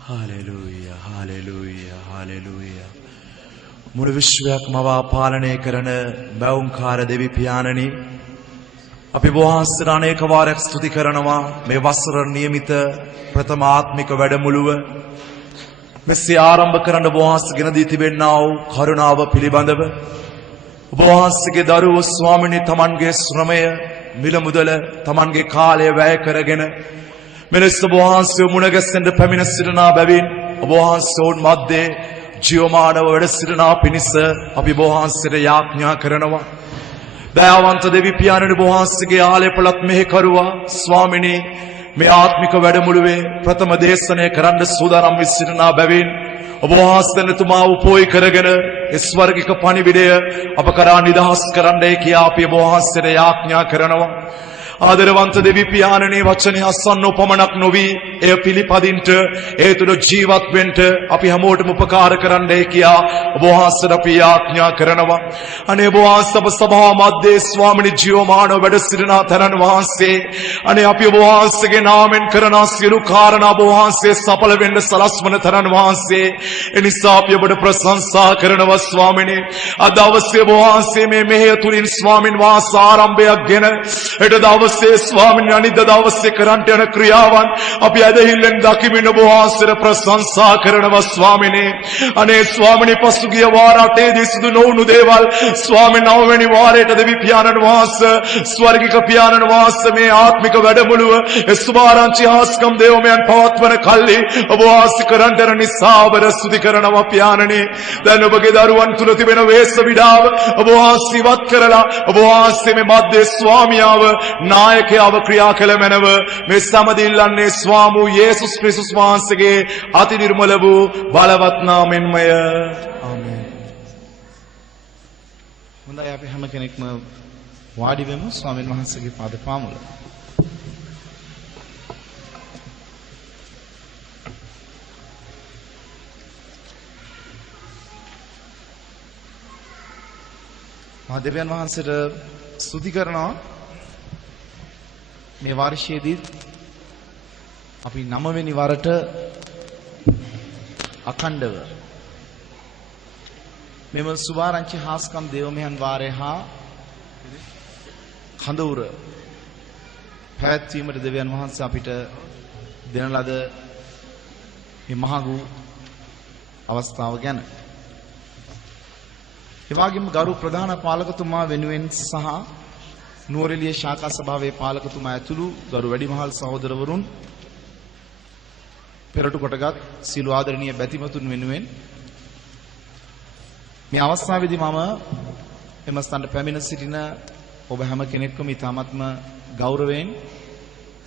Hallelujah, hallelujah, hallelujah. මුළු විශ්වයක්ම පාලනය කරන බෞංකාර දෙවි පියාණනි, අපි වහන්සේට අනේක වාරයක් ස්තුති කරනවා මේ වසර නියමිත ප්‍රථම ආත්මික වැඩමුළුව මෙසේ ආරම්භ කරන්න වහන්සේ ගෙන දී තිබෙනා වූ කරුණාව පිළිබඳව වහන්සේගේ දරුවෝ ස්වාමිනී තමන්ගේ ශ්‍රමය මිල මුදල තමන්ගේ කාලය වැය කරගෙන මෙලෙස වහන්සේ මුණ ගැසෙන්න පැමිණ සිටිනා බැවින් වහන්සේ උන් මැද්දේ ජීවමානව වැඩ සිටිනා පිණිස අපි වහන්සේට යාඥා කරනවා. දයාවන්ත දෙවි පියාණන් වහන්සේගේ ආලේපලත් මෙහෙකරුවා ස්වාමිනී මේ ආත්මික වැඩමුළුවේ ප්‍රථම දේශනය කරන්න සූදානම් වී සිටිනා බැවින් ඔබ වහන්සේතුමා උපෝයි කරගෙන ස්වර්ගික පණිවිඩය අප කරා නිදහස් කරන්නයි කියා අපි ඔබ වහන්සේට යාඥා කරනවා. ආදරවන්ත දෙවි පියාණනේ වචනේ අසන්න උපමනක් නොවි එය පිළිපදින්ට ඒ තුල ජීවත් වෙන්න අපි හැමෝටම උපකාර කරන්නයි කියා ඔබ වහන්සේට අපි යාඥා කරනවා. අනේ ඔබ වහන්සේ සභාව මැද්දේ ස්වාමිනී ජීවමානව වැඩ සිටින තරණ වහන්සේ අනේ අපි ඔබ වහන්සේගේ නාමයෙන් කරන සියලු කාරණා ඔබ වහන්සේ සඵල වෙන්න සලස්වන තරණ වහන්සේ එනිසා අපි ඔබට ප්‍රශංසා කරනවා ස්වාමිනී. අද දවසේ ඔබ වහන්සේ මේ මෙහෙය තුලින් ස්වාමින් වහන්සේ ආරම්භයක්ගෙන එට දවසේ ස්වාමීන් අනිද්ද දවසේ කරන්ට යන ක්‍රියාවන් අපි ඇදහිල්ලෙන් දකිමින් ඔබ වහන්සේට ප්‍රශංසා කරනවා ස්වාමිනේ. අනේ ස්වාමිනේ පසුගිය වාර 8දී සිදු නොවුණු දේවල් ස්වාමීන් 9 වෙනි වාරයට දෙවි පියාණන් වහන්සේ ස්වර්ගික පියාණන් වහන්සේ මේ ආත්මික වැඩමුළුව සුභාරංචි හාස්කම් දේවමයන් පවත්වන කල්ලි ඔබ වහන්සේ කරන්ට යන නිසා ඔබට ස්තුති කරනවා පියාණනේ. දැන් ඔබගේ දරුවන් තුල තිබෙන වේශ විඩාව ඔබ වහන්සේ ඉවත් කරලා ඔබ වහන්සේ මේ මැද්දේ ස්වාමියාව නායකයාව ක්‍රියා කළ මැනව මේ සමදිල්ලන්නේ ස්වාමු යේසුස් ක්‍රිස්තුස් වහන්සේගේ අති නිර්මල වූ බලවත් නාමයෙන්මය. ආමේන්. හොඳයි අපි හැම කෙනෙක්ම වාඩි වෙමු ස්වාමීන් වහන්සේගේ පාද පාමුල. මා දෙවියන් වහන්සේට ස්තුති කරනවා මේ වර්ෂයේදී අපි 9 වෙනි වරට අඛණ්ඩව මෙම සුභාරංචි හාස්කම් දේවමහන් වාරය හා කඳවුර පැවැත්වීමට දෙවියන් වහන්සේ අපිට දෙන ලද මේ මහඟු අවස්ථාව ගැන ඒ වගේම ගරු ප්‍රධාන පාලකතුමා වෙනුවෙන් සහ නුවරඑළිය ශාඛා සභාවේ පාලකතුමා ඇතුළු ගරු වැඩිමහල් සහෝදරවරුන් පෙරටු කොටගත් සිළු ආදරණීය බැතිමතුන් වෙනුවෙන් මේ අවස්ථාවේදී මම එම ස්ථානට පැමිණ සිටින ඔබ හැම කෙනෙක්ම ඉතාමත්ම ගෞරවයෙන්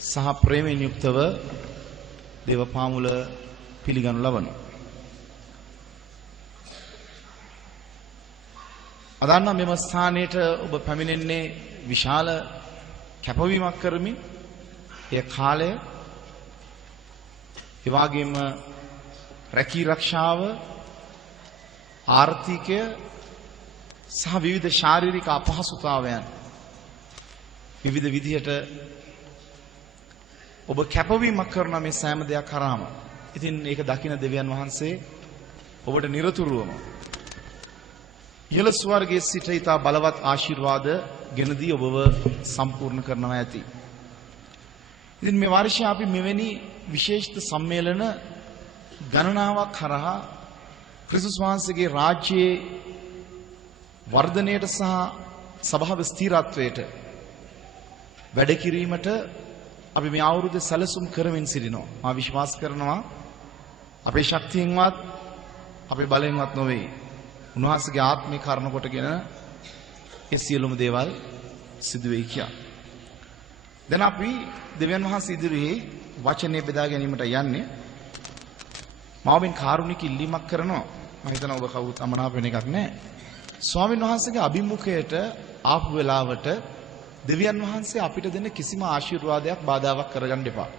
සහ ප්‍රේමයෙන් යුක්තව දේව පාමුල පිළිගනු ලබනවා. අදන්න මෙම ස්ථානයට ඔබ පැමිණෙන්නේ විශාල කැපවීමක් කරමින් ඒ කාලය ඒ වගේම රැකී රක්ෂාව ආර්ථිකය සහ විවිධ ශාරීරික අපහසුතාවයන් විවිධ විදිහට ඔබ කැපවීමක් කරන මේ සෑම දෙයක් කරාම ඉතින් ඒක දකින දෙවියන් වහන්සේ ඔබට නිරතුරුවම ඉහළ ස්වර්ගයේ සිට ඊතා බලවත් ආශිර්වාද ගෙනදී ඔබව සම්පූර්ණ කරනවා ඇති. ඉතින් මේ වර්ෂය අපි මෙවැනි විශේෂිත සම්මේලන ගණනාවක් කරහා ක්‍රිස්තුස් වහන්සේගේ රාජ්‍යයේ වර්ධනයට සහ සභාව ස්ථිරත්වයට වැඩ කිරීමට අපි මේ අවුරුද්ද සැලසුම් කරමින් සිටිනවා. මා විශ්වාස කරනවා අපේ ශක්තියෙන්වත් අපේ බලයෙන්වත් නොවේ. උන්වහන්සේගේ ආත්මික කරුණ කොටගෙන ඒ සියලුම දේවල් සිදු වෙයි කියා. දැන් අපි දෙවියන් වහන්සේ ඉදිරියේ වචනේ බෙදා ගැනීමට යන්නේ. මාවෙන් කාරුණික ඉල්ලීමක් කරනවා. මම හිතනවා ඔබ කවුරුත් අමනාප වෙන එකක් නැහැ. ස්වාමීන් වහන්සේගේ අභිමුඛයට ආපු වෙලාවට දෙවියන් වහන්සේ අපිට දෙන කිසිම ආශිර්වාදයක් බාධාවක් කරගන්න එපා.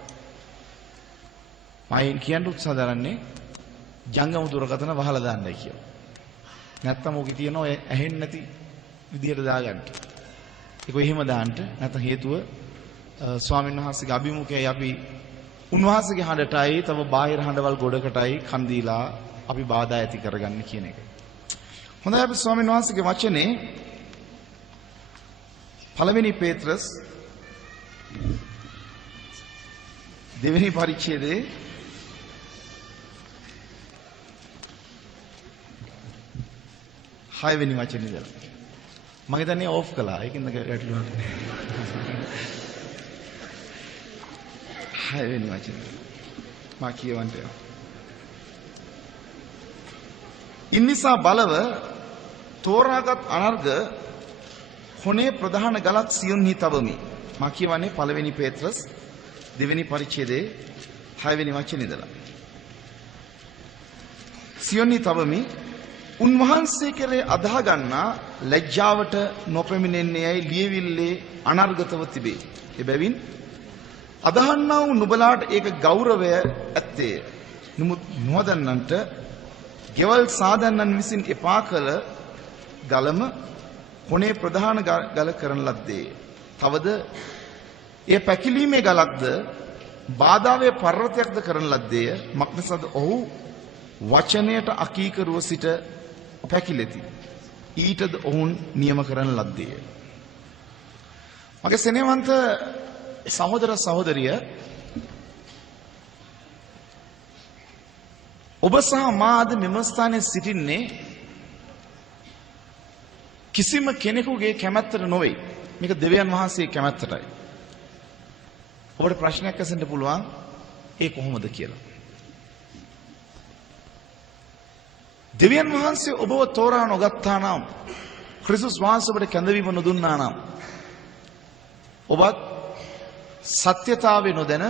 මම කියන්න උත්සාහ දරන්නේ ජංගම දුරකථන වහලා දාන්නයි කියලා. නැත්තම් ඔකේ තියෙන ඔය ඇහෙන්නේ නැති විදියට දාගන්න. ඒක එහෙම දාන්න. නැත්නම් හේතුව ස්වාමීන් වහන්සේගේ අභිමුඛයයි අපි උන්වහන්සේගේ හඬටයි තව බාහිර හඬවල් ගොඩකටයි කන් දීලා අපි බාධා ඇති කරගන්න කියන එක. හොඳයි අපි ස්වාමීන් වහන්සේගේ වචනේ පළවෙනි පේත්‍රස් දෙවෙනි පරිච්ඡේදයේ 6 වෙනි වචනේ ඉඳලා මම හිතන්නේ ඕෆ් කළා. ඒකින්ද ගැටලුවක් නෑ. 6 වෙනි වචනේ මා කියවන්ට. ඉන්නිසා බලව තෝරාගත් අනර්ග කොනේ ප්‍රධාන ගලක් සියුන්හි තබමි. මා කියවන්නේ පළවෙනි පේත්‍රස් දෙවෙනි පරිච්ඡේදයේ 6 වෙනි වචනේ ඉඳලා. සියුන්හි තබමි උන්වහන්සේ කෙරේ අදා ගන්නා ලැජ්ජාවට නොපැමිණෙන්නේයි ලියවිල්ලේ අනර්ගතව තිබේ. එබැවින් අදහන්නා වූ නුඹලාට ඒක ගෞරවය ඇත්තේ. නමුත් නොදන්නන්ට ගෙවල් සාදන්නන් විසින් එපා කළ ගලම කොනේ ප්‍රධාන ගල කරන ලද්දේ. තවද ඒ පැකිලීමේ ගලක්ද බාධාවේ පර්වතයක්ද කරන ලද්දේ. මක්නිසාද ඔහු වචනයට අකීකරුව සිට පැකිලෙති. ඊටද ඔවුන් නියම කරන ලද්දේ. මගේ සෙනෙහවන්ත සහෝදර සහෝදරිය, ඔබ සහ මා අද මෙම ස්ථානයේ සිටින්නේ කිසිම කෙනෙකුගේ කැමැත්තට නොවේ. මේක දෙවියන් වහන්සේගේ කැමැත්තටයි. ඔබට ප්‍රශ්නයක් අසන්න පුළුවන් ඒ කොහොමද කියලා. දෙවියන් වහන්සේ ඔබව තෝරා නොගත්තා නම්, ක්‍රිස්තුස් වහන්සේ ඔබට කැඳවීම නොදුන්නා නම්, ඔබත් සත්‍යතාවය නොදැන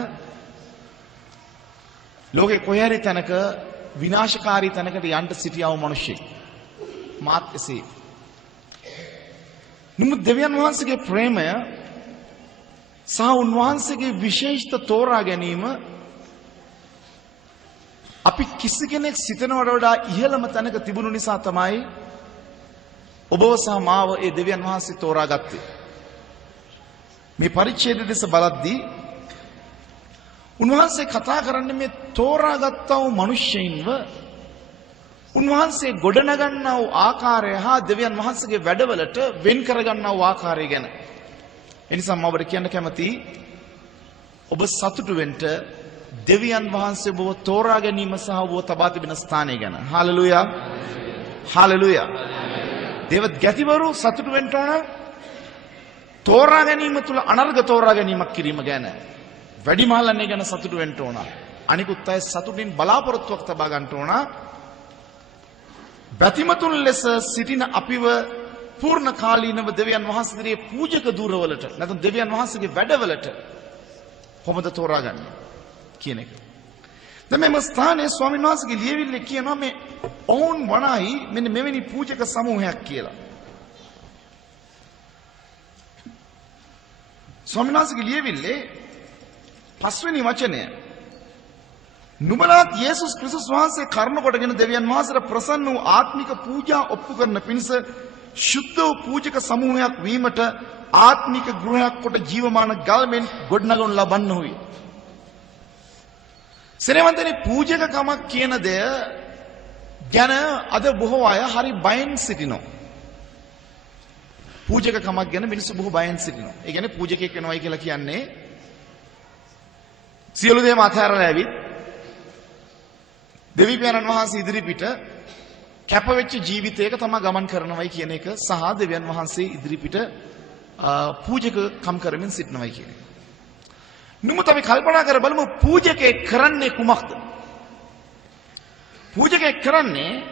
ලෝකේ කොහේ හරි තැනක විනාශකාරී තැනකට යන්න සිටියව මිනිසෙක්. මාත් එසේ. නමුත් දෙවියන් වහන්සේගේ ප්‍රේමය සහ උන්වහන්සේගේ විශේෂිත තෝරා ගැනීම අපි කිසි කෙනෙක් සිතනවට වඩා ඉහළම තැනක තිබුණු නිසා තමයි ඔබව සහ මාව ඒ දෙවියන් වහන්සේ තෝරාගත්තේ. මේ පරිච්ඡේදය දෙස බලද්දී උන්වහන්සේ කතා කරන්නේ මේ තෝරාගත්තා වූ මිනිස්සෙයින්ව උන්වහන්සේ ගොඩනගන්නා වූ ආකාරය හා දෙවියන් වහන්සේගේ වැඩවලට වෙන් කරගන්නා වූ ආකාරය ගැන. එනිසා මම ඔබට කියන්න කැමතියි ඔබ සතුටු වෙන්න දෙවියන් වහන්සේ ඔබව තෝරා ගැනීම සහ ඔබව තබා තිබෙන ස්ථානය ගැන. හාලෙලූයා. හාලෙලූයා. දේවත් ගැතිවරු සතුටු වෙන්න ඕන තෝරා ගැනීම තුල අනර්ග තෝරා ගැනීමක් කිරීම ගැන. වැඩිමහල්ලන්නේ ගැන සතුටු වෙන්න ඕන. අනිකුත් අය සතුටින් බලාපොරොත්තුවක් තබා ගන්න ඕන. බැතිමතුන් ලෙස සිටින අපිව පූර්ණ කාලීනව දෙවියන් වහන්සේගේ පූජක ධූරවලට නැත්නම් දෙවියන් වහන්සේගේ වැඩවලට කොහොමද තෝරාගන්නේ කියන එක. දැන් මේ ස්ථානයේ ස්වාමීන් වහන්සේගේ ලියවිල්ලේ කියනවා මේ ඔවුන් වණයි මෙන්න මෙවැනි පූජක සමූහයක් කියලා. ස්වාමීන් වහන්සේගේ ලියවිල්ලේ 5 වෙනි වචනය නුඹලාත් යේසුස් ක්‍රිස්තුස් වහන්සේ කරුණ කොටගෙන දෙවියන් වහන්සේට ප්‍රසන්න වූ ආත්මික පූජා ඔප්පු කරන පිණිස ශුද්ධ වූ පූජක සමූහයක් වීමට ආත්මික ගෘහයක් කොට ජීවමාන ගල්මෙන් ගොඩනගනු ලබන්නහුයි. සෙනෙවන්තනි පූජකකමක් කියන දෙය ගැන අද බොහෝ අය හරි බයෙන් සිටිනවා. පූජකකමක් ගැන මිනිස්සු බොහෝ බයෙන් සිටිනවා. ඒ කියන්නේ පූජකෙක් වෙනවයි කියලා කියන්නේ සියලු දේම අතහැරලා ඇවිත් දෙවි පියාණන් වහන්සේ ඉදිරිපිට කැපවෙච්ච ජීවිතයක තමයි ගමන් කරනවයි කියන එක සහ දෙවියන් වහන්සේ ඉදිරිපිට පූජකකම් කරමින් සිටිනවයි කියන එක. නමුත් අපි කල්පනා කර බලමු පූජකේ කරන්නේ කුමක්ද? පූජකේ කරන්නේ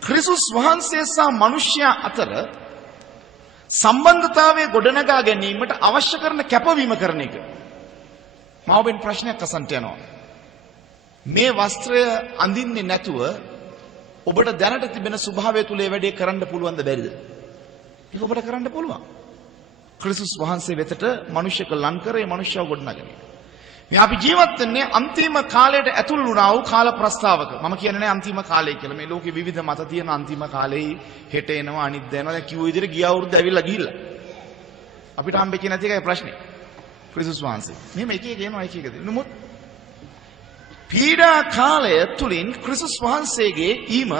ක්‍රිස්තුස් වහන්සේ සහ මිනිසයා අතර සම්බන්ධතාවය ගොඩනගා ගැනීමට අවශ්‍ය කරන කැපවීම කරන එක. මම ඔබෙන් ප්‍රශ්නයක් අසන්න යනවා. මේ වස්ත්‍රය අඳින්නේ නැතුව ඔබට දැනට තිබෙන ස්වභාවය තුල ඒ වැඩේ කරන්න පුළුවන්ද බැරිද? ඒක ඔබට කරන්න පුළුවන්. ක්‍රිස්තුස් වහන්සේ වෙතට මිනිසෙක් ලං කරේ මිනිසයව ගොඩනගන. මේ අපි ජීවත් වෙන්නේ අන්තිම කාලයට ඇතුල් වුණා වූ කාල ප්‍රස්තාවක. මම කියන්නේ නැහැ අන්තිම කාලය කියලා. මේ ලෝකේ විවිධ මත තියෙන අන්තිම කාලේ හෙට එනවා අනිත් දා එනවා. දැන් කිව්ව විදිහට ගිය අවුරුද්ද ඇවිල්ලා ගිහිල්ලා. අපිට හම්බෙච්ච නැති එකයි ප්‍රශ්නේ. ක්‍රිස්තුස් වහන්සේ. මෙහෙම එක එක එනවා එක එක දේ. නමුත් පීඩා කාලය තුලින් ක්‍රිස්තුස් වහන්සේගේ ඊම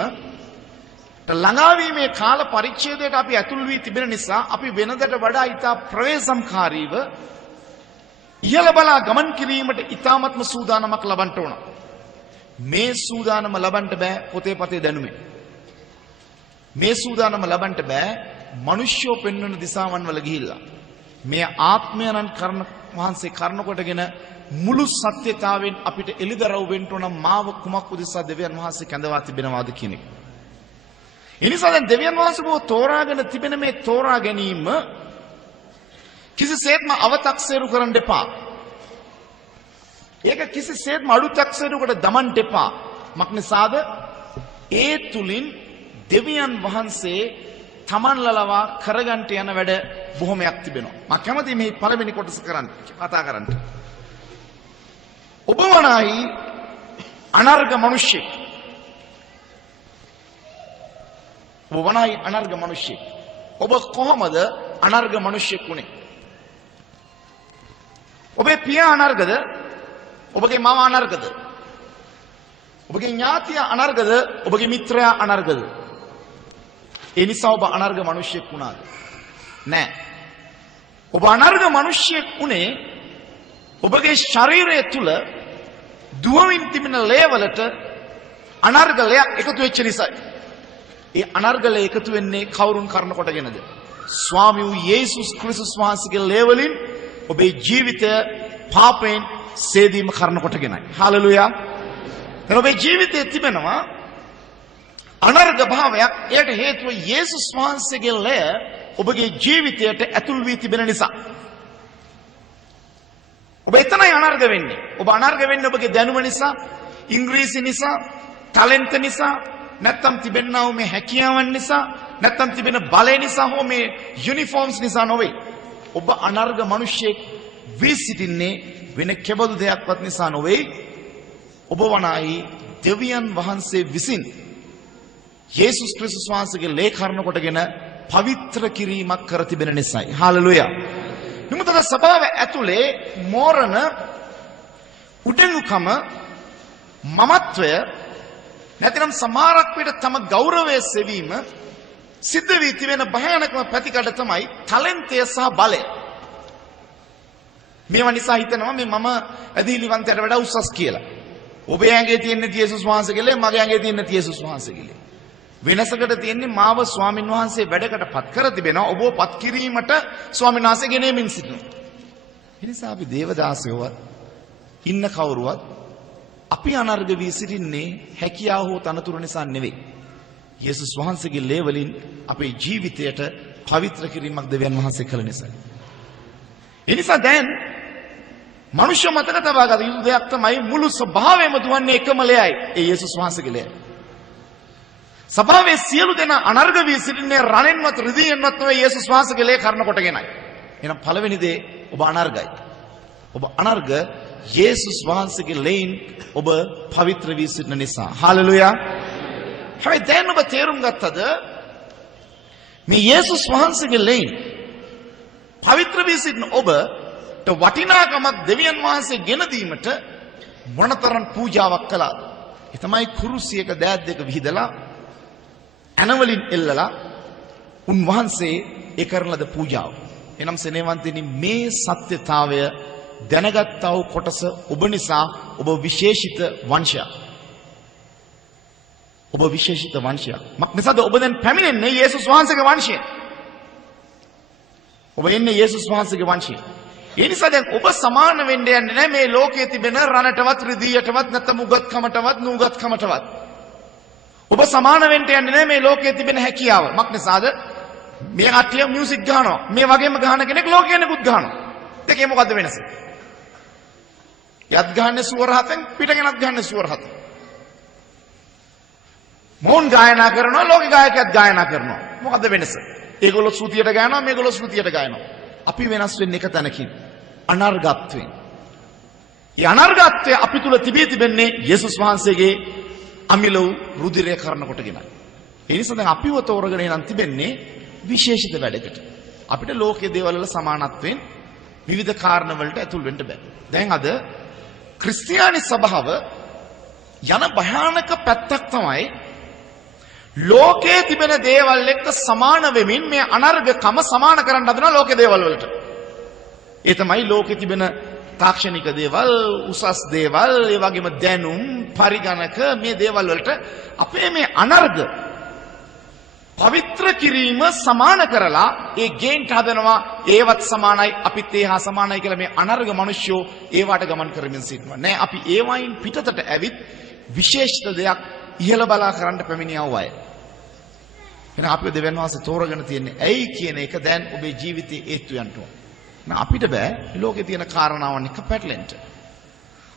ළඟාවීමේ කාල පරිච්ඡේදයට අපි ඇතුල් වී තිබෙන නිසා අපි වෙනදට වඩා ඊට ප්‍රවේශම්කාරීව ඉහළ බලා ගමන් කිරීමට ඊ타ත්ම සූදානමක් ලබන්න ඕන. මේ සූදානම ලබන්න බෑ පොතේ පතේ දැනුමේ. මේ සූදානම ලබන්න බෑ මිනිස්යෝ පෙන්වන දිසාවන් වල ගිහිල්ලා. මේ ආත්මයන්න් කරන වහන්සේ කරන කොටගෙන මුළු සත්‍යතාවෙන් අපිට එළිදරව් වෙන්න ඕන මාව කුමක් උදෙසා දෙවියන් වහන්සේ කැඳවා තිබෙනවාද කියන එක. එනිසා දැන් දෙවියන් වහන්සේ තෝරාගෙන තිබෙන මේ තෝරා ගැනීම කිසිසේත්ම අව탁සේරු කරන්න එපා. ඒක කිසිසේත්ම අඩු탁සේරුකට දමන්න එපා. මක් නිසාද? ඒ තුලින් දෙවියන් වහන්සේ තමන් ලලවා කරගන්ට යන වැඩ බොහොමයක් තිබෙනවා. මම කැමතියි මේ පළවෙනි කොටස කතා කරන්න. ඔබ වනායි අනර්ග මිනිස්සෙක්. ඔබ වනායි අනර්ග මිනිස්සෙක්. ඔබ කොහොමද අනර්ග මිනිස්සෙක් වුනේ? ඔබේ පියා අනර්ගද? ඔබගේ මව අනර්ගද? ඔබගේ ඥාතිය අනර්ගද? ඔබගේ මිත්‍රයා අනර්ගද? ඒ නිසා ඔබ අනර්ග මිනිස්සෙක් වුණාද? නෑ. ඔබ අනර්ග මිනිස්සෙක් උනේ ඔබගේ ශරීරය තුල දුවමින් තිබෙන ලේවලට අනර්ගලයක් එකතු වෙච්ච නිසා. ඒ අනර්ගලය එකතු වෙන්නේ කවුරුන් කරන කොටගෙනද? ස්වාමී වූ යේසුස් ක්‍රිස්තුස් වහන්සේගේ ලේවලින් ඔබේ ජීවිතය පාපයෙන් සේදීම කරන කොටගෙනයි. හාලෙලූයා. එතන ඔබේ ජීවිතයේ තිබෙනවා අනර්ග භාවයක්. ඒකට හේතුව යේසුස් වහන්සේගේ ලය ඔබගේ ජීවිතයට ඇතුල් වී තිබෙන නිසා. ඔබ එතනයි අනර්ග වෙන්නේ. ඔබ අනර්ග වෙන්නේ ඔබගේ දැනුම නිසා, ඉංග්‍රීසි නිසා, ටැලන්ට් නිසා, නැත්තම් තිබෙනා වූ මේ හැකියාවන් නිසා, නැත්තම් තිබෙන බලය නිසා හෝ මේ යුනිෆෝම්ස් නිසා නොවේ. ඔබ අනර්ග මිනිසෙක් වී සිටින්නේ වෙන කෙබඳු දෙයක්වත් නිසා නොවේ. ඔබ වනායි දෙවියන් වහන්සේ විසින් යේසුස් ක්‍රිස්තුස් වහන්සේගේ ලේඛරණ කොටගෙන පවිත්‍ර කිරීමක් කර තිබෙන නිසායි. හාලෙලූයා. නිමුතද සභාව ඇතුලේ මෝරණ උඩඟුකම මමත්වය නැතිනම් සමහරක් විට තම ගෞරවය සෙවීම සිද්ධ වී තිබෙන භයානකම පැතිකඩ තමයි ටැලන්ටය සහ බලය. මේවා නිසා හිතනවා මේ මම ඇදහිලිවන්තයට වඩා උසස් කියලා. ඔබේ ඇඟේ තියෙන යේසුස් වහන්සේගේ ලේ, මගේ ඇඟේ තියෙන යේසුස් වහන්සේගේ ලේ. වෙනසකට තියෙන්නේ මාව ස්වාමින් වහන්සේ වැඩකට පත් කර තිබෙනවා. ඔබව පත් කිරීමට ස්වාමින් වහන්සේ ගෙනෙමින් සිටිනවා. ඒ නිසා අපි දේවදාසයෝවත් ඉන්න කවුරුවත් අපි අනර්ග වී සිටින්නේ හැකියාව හෝ තනතුරු නිසා නෙවෙයි. යේසුස් වහන්සේගේ ලේ වලින් අපේ ජීවිතයට පවිත්‍ර කිරීමක් දෙවියන් වහන්සේ කළ නිසා. ඒ නිසා දැන් මනුෂ්‍ය මතක තබා ගත යුතු දෙයක් තමයි මුළු ස්වභාවයම දුවන්නේ එකම ලේයයි. ඒ යේසුස් වහන්සේගේ ලේයයි. සභාවේ සියලු දෙනා අනර්ග වී සිටින්නේ රණෙන්වත් රිදීයෙන්වත් නොවේ යේසුස් වහන්සේගේ ලේ කරන කොටගෙනයි. එහෙනම් පළවෙනි දේ ඔබ අනර්ගයි. ඔබ අනර්ග යේසුස් වහන්සේගේ ලේන් ඔබ පවිත්‍ර වී සිටින නිසා. හාලෙලූයා. හැබැයි දැන් ඔබ තේරුම් ගත්තද මේ යේසුස් වහන්සේගේ ලේන් පවිත්‍ර වී සිටින ඔබට වටිනාකමක් දෙවියන් වහන්සේ ගෙන දීමට මොනතරම් පූජාවක් කළාද? ඒ තමයි කුරුසියක දෑත් දෙක විහිදලා ඇනවලින් එල්ලලා උන්වහන්සේ ඒ කරන ලද පූජාව. එනම් සෙනෙවන්තනි මේ සත්‍යතාවය දැනගත්තා වූ කොටස ඔබ නිසා ඔබ විශේෂිත වංශයක්. ඔබ විශේෂිත වංශයක්. මක් නිසාද ඔබ දැන් පැමිණෙන්නේ යේසුස් වහන්සේගේ වංශයෙන්. ඔබ එන්නේ යේසුස් වහන්සේගේ වංශයෙන්. ඒ නිසා දැන් ඔබ සමාන වෙන්න යන්නේ නැහැ මේ ලෝකයේ තිබෙන රණටවත් රිදීයටවත් නැත්නම් උගත්කමටවත් නූගත්කමටවත්. ඔබ සමාන වෙන්න යන්නේ නැහැ මේ ලෝකයේ තිබෙන හැකියාව. මක් නිසාද? මේ කට්ටිය මියුසික් ගහනවා. මේ වගේම ගහන කෙනෙක් ලෝකේ කෙනෙකුත් ගහනවා. දෙකේ මොකද්ද වෙනස? යත් ගහන්නේ සුවර හතෙන්, පිටගෙනත් ගහන්නේ සුවර හතෙන්. මොන් ගායනා කරනවා, ලෝක ගායකයත් ගායනා කරනවා. මොකද්ද වෙනස? ඒගොල්ලෝ ශ්‍රුතියට ගායනවා, මේගොල්ලෝ ශ්‍රුතියට ගායනවා. අපි වෙනස් වෙන්නේ එක තැනකින්. අනර්ගත්වයෙන්. ඒ අනර්ගත්වය අපි තුල තිබෙන්නේ යේසුස් වහන්සේගේ අමිල වූ රුධිරය කරන කොටගෙනයි. ඒ නිසා දැන් අපිව තෝරගෙන නම් තිබෙන්නේ විශේෂිත වැඩකට. අපිට ලෝකයේ දේවල් වල සමානත්වයෙන් විවිධ කාරණ වලට ඇතුල් වෙන්න බෑ. දැන් අද ක්‍රිස්තියානි සභාව යන භයානක පැත්තක් තමයි ලෝකයේ තිබෙන දේවල් එක්ක සමාන වෙමින් මේ අනර්ගකම සමාන කරන්න හදන ලෝකේ දේවල් වලට. ඒ තමයි ලෝකේ තිබෙන තාක්ෂණික දේවල්, උසස් දේවල්, ඒ වගේම දැනුම්, පරිගණක මේ දේවල් වලට අපේ මේ අනර්ග පවිත්‍ර කිරීම සමාන කරලා ඒ ගේන්ට හදනවා. ඒවත් සමානයි, අපිත් ඒ හා සමානයි කියලා මේ අනර්ග මිනිස්සු ඒවට ගමන් කරමින් සිටිනවා. නෑ, අපි ඒ වයින් පිටතට ඇවිත් විශේෂිත දෙයක් ඉහළ බලා කරන්න පැමිණියව අය. එහෙනම් අපි දෙවියන් වහන්සේ තෝරගෙන තියන්නේ ඇයි කියන එක දැන් ඔබේ ජීවිතයේ ඒත්තු යන්න ඕන. අපිට බෑ ලෝකේ තියෙන කාරණාවන් එක පැටලෙන්න.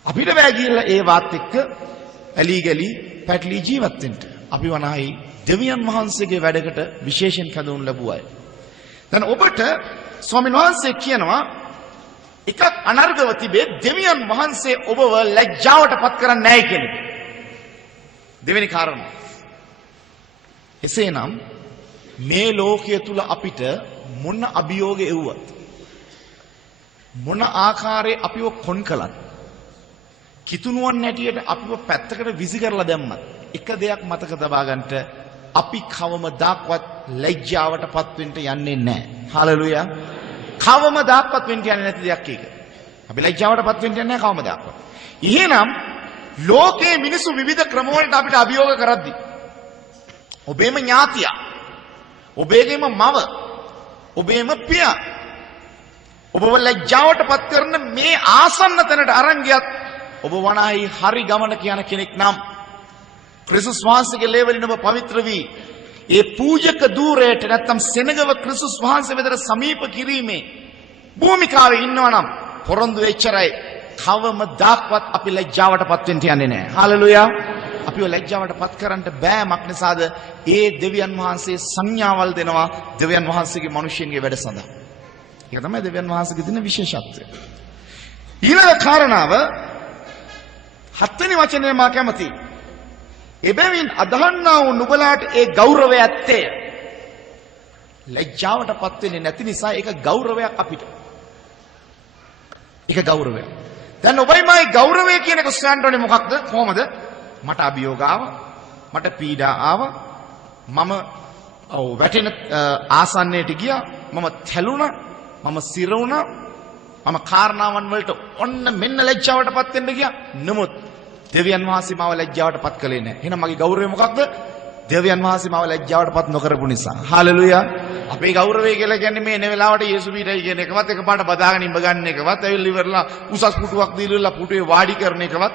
අපිට බෑ කියලා ඒ වාත් එක්ක ඇලි ගලි පැටලී ජීවත් වෙන්න. අපි වනායි දෙවියන් වහන්සේගේ වැඩකට විශේෂයෙන් කැඳවුම් ලැබුවා අය. දැන් ඔබට ස්වාමීන් වහන්සේ කියනවා එකක් අනර්ගව තිබේ දෙවියන් වහන්සේ ඔබව ලැජ්ජාවට පත් කරන්නේ නැහැ කියන එක. දෙවෙනි කාරණා. එසේනම් මේ ලෝකයේ තුල අපිට මොන අභියෝග එව්වත් මොන ආකාරයේ අපිව කොන් කළත් කිතුණුවන් නැටියට අපිව පැත්තකට විසි කරලා දැම්මත් එක දෙයක් මතක තබා ගන්නට අපි කවමදාක්වත් ලැජ්ජාවටපත් වෙන්න යන්නේ නැහැ. හalleluya. කවමදාක්වත් වෙන්න යන්නේ නැති දෙයක් ඒක. අපි ලැජ්ජාවටපත් වෙන්න යන්නේ නැහැ කවමදාක්වත්. එහෙනම් ලෝකයේ මිනිසු විවිධ ක්‍රම වලට අපිට අභියෝග කරද්දී ඔබේම ඥාතියා, ඔබේගේම මව, ඔබේම පියා ඔබව ලැජ්ජාවටපත් කරන මේ ආසන්න තැනට අරන් ගියත් ඔබ වනාහි හරි ගමනක යන කෙනෙක් නම් ක්‍රිස්තුස් වහන්සේගේ ලේවලින් ඔබ පවිත්‍ර වී ඒ පූජක ධූරයට නැත්තම් සෙනගව ක්‍රිස්තුස් වහන්සේ වෙතට සමීප කිරීමේ භූමිකාවේ ඉන්නවා නම් පොරොන්දු එච්චරයි. කවමදාක්වත් අපි ලැජ්ජාවටපත් වෙන්න යන්නේ නැහැ. හalleluya. අපිව ලැජ්ජාවටපත් කරන්න බෑ. මක් නිසාද? ඒ දෙවියන් වහන්සේ සංඥාවල් දෙනවා දෙවියන් වහන්සේගේ මිනිස්සුන්ගේ වැඩ සඳහා. ඒක තමයි දෙවියන් වහන්සේගේ දින විශේෂත්වය. ඊළඟ කාරණාව හත්වෙනි වචනේ මා කැමතියි. එබැවින් අදහන්නා වූ නුඹලාට ඒ ගෞරවය ඇත්තේ. ලැජ්ජාවටපත් වෙන්නේ නැති නිසා ඒක ගෞරවයක් අපිට. ඒක ගෞරවයක්. දැන් ඔබයි මයි ගෞරවය කියන එක සොයන්න ඕනේ මොකක්ද? කොහොමද? මට අභියෝග ආවා. මට පීඩා ආවා. මම වැටෙන ආසන්නයට ගියා. මම තැළුණා. මම සිර වුණා. මම කාරණාවන් වලට ඔන්න මෙන්න ලැජ්ජාවටපත් වෙන්න ගියා. නමුත් දෙවියන් වහන්සේ මාව ලැජ්ජාවටපත් කළේ නැහැ. එහෙනම් මගේ ගෞරවය මොකක්ද? දෙවියන් වහන්සේ මාව ලැජ්ජාවටපත් නොකරපු නිසා. හalleluya. අපේ ගෞරවය කියලා කියන්නේ මේ එන වෙලාවට යේසු පීඨයි කියන එකවත් එකපාරට බදාගෙන ඉඹ ගන්න එකවත් ඇවිල්ලි ඉවරලා උසස් පුටුවක් දීලා පුටුවේ වාඩි කරන එකවත්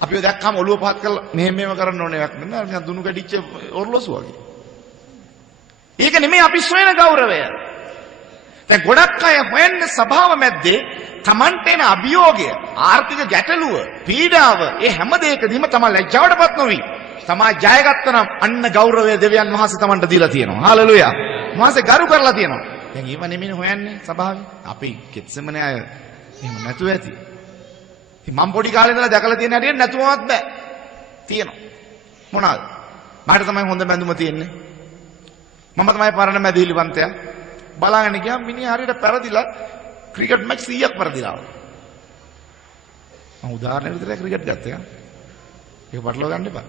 අපිව දැක්කම ඔළුව පහත් කරලා මෙහෙම කරන්න ඕනේ එකක් නෙමෙයි. නිකන් දුනු කැඩිච්ච ඔරලෝසු වගේ. ඒක නෙමෙයි අපි සොයන ගෞරවය. දැන් ගොඩක් අය හොයන්නේ සභාව මැද්දේ Tamante එන අභියෝගය, ආර්ථික ගැටලුව, පීඩාව, ඒ හැම දෙයකදීම තමයි ලැජ්ජාවටපත් නොවි. තමා ජයගත්තනම් අන්න ගෞරවය දෙවියන් වහන්සේ Tamanta දීලා තියෙනවා. හalleluya. වහන්සේ ගරු කරලා තියෙනවා. දැන් ඒව නෙමෙයි හොයන්නේ සභාවේ. අපි කෙත්සෙමනේ අය එහෙම නැතුව ඇති. ඉතින් මම පොඩි කාලේ ඉඳලා දැකලා තියෙන හැටියට නැතුවවත් බෑ. තියෙනවා. මොනවාද? මට තමයි හොඳ බැඳුම තියෙන්නේ. මම තමයි පරණ මැදිලිවන්තයා. බලාගෙන ගියාම මිනිහා හරියට පෙරදිලා ක්‍රිකට් මැච් 100ක් පෙරදිලා ආවා. මම උදාහරණ විතරයි ක්‍රිකට් ගත්තා. ඒක පටලවා ගන්න එපා.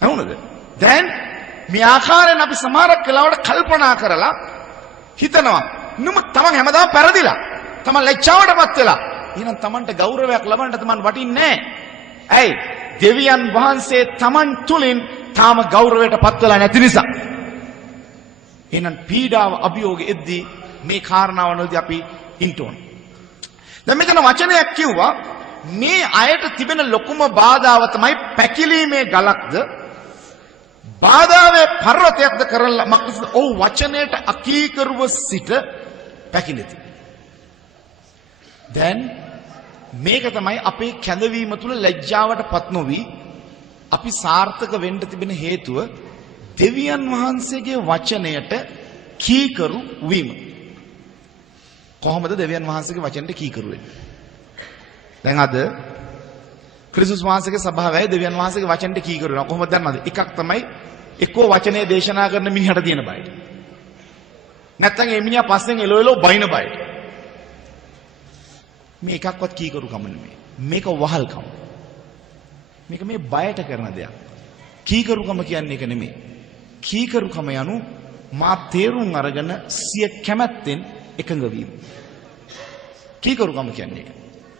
හවුනද? දැන් මේ ආකාරයෙන් අපි සමහරක් වෙලාවට කල්පනා කරලා හිතනවා නුඹ තමන් හැමදාම පෙරදිලා. තමන් ලැජ්ජාවටපත් වෙලා. එහෙනම් තමන්ට ගෞරවයක් ලබන්න තමන් වටින්නේ නැහැ. ඇයි? දෙවියන් වහන්සේ තමන් තුලින් තාම ගෞරවයටපත් වෙලා නැති නිසා. එහෙනම් පීඩාව අභියෝග එද්දී මේ කාරණාවනදී අපි ඉන්න ඕනේ. දැන් මෙතන වචනයක් කිව්වා මේ අයට තිබෙන ලොකුම බාධාව තමයි පැකිලීමේ ගලක්ද බාධාවේ පර්වතයක්ද කරලා මක්නිසද ඔව් වචනයට අකීකරුව සිට පැකිලෙති. දැන් මේක තමයි අපේ කැඳවීම තුල ලැජ්ජාවටපත් නොවි අපි සාර්ථක වෙන්න තිබෙන හේතුව දෙවියන් වහන්සේගේ වචනයට කීකරු වීම. කොහොමද දෙවියන් වහන්සේගේ වචනයට කීකරු වෙන්නේ? දැන් අද ක්‍රිස්තුස් වහන්සේගේ සභාවයි දෙවියන් වහන්සේගේ වචනට කීකරු වෙනවා. කොහොමද දන්නවද? එකක් තමයි එක්කෝ වචනේ දේශනා කරන මිනිහට තියෙන බය. නැත්නම් ඒ මිනිහා පස්සෙන් එලෝ බයින බය. මේ එකක්වත් කීකරු කම නෙමෙයි. මේක වහල්කම. මේක මේ බයට කරන දෙයක්. කීකරුකම කියන්නේ ඒක නෙමෙයි. කීකරුකම යනු මා තේරුම් අරගෙන සිය කැමැත්තෙන් එකඟ වීම. කීකරුකම කියන්නේ ඒක.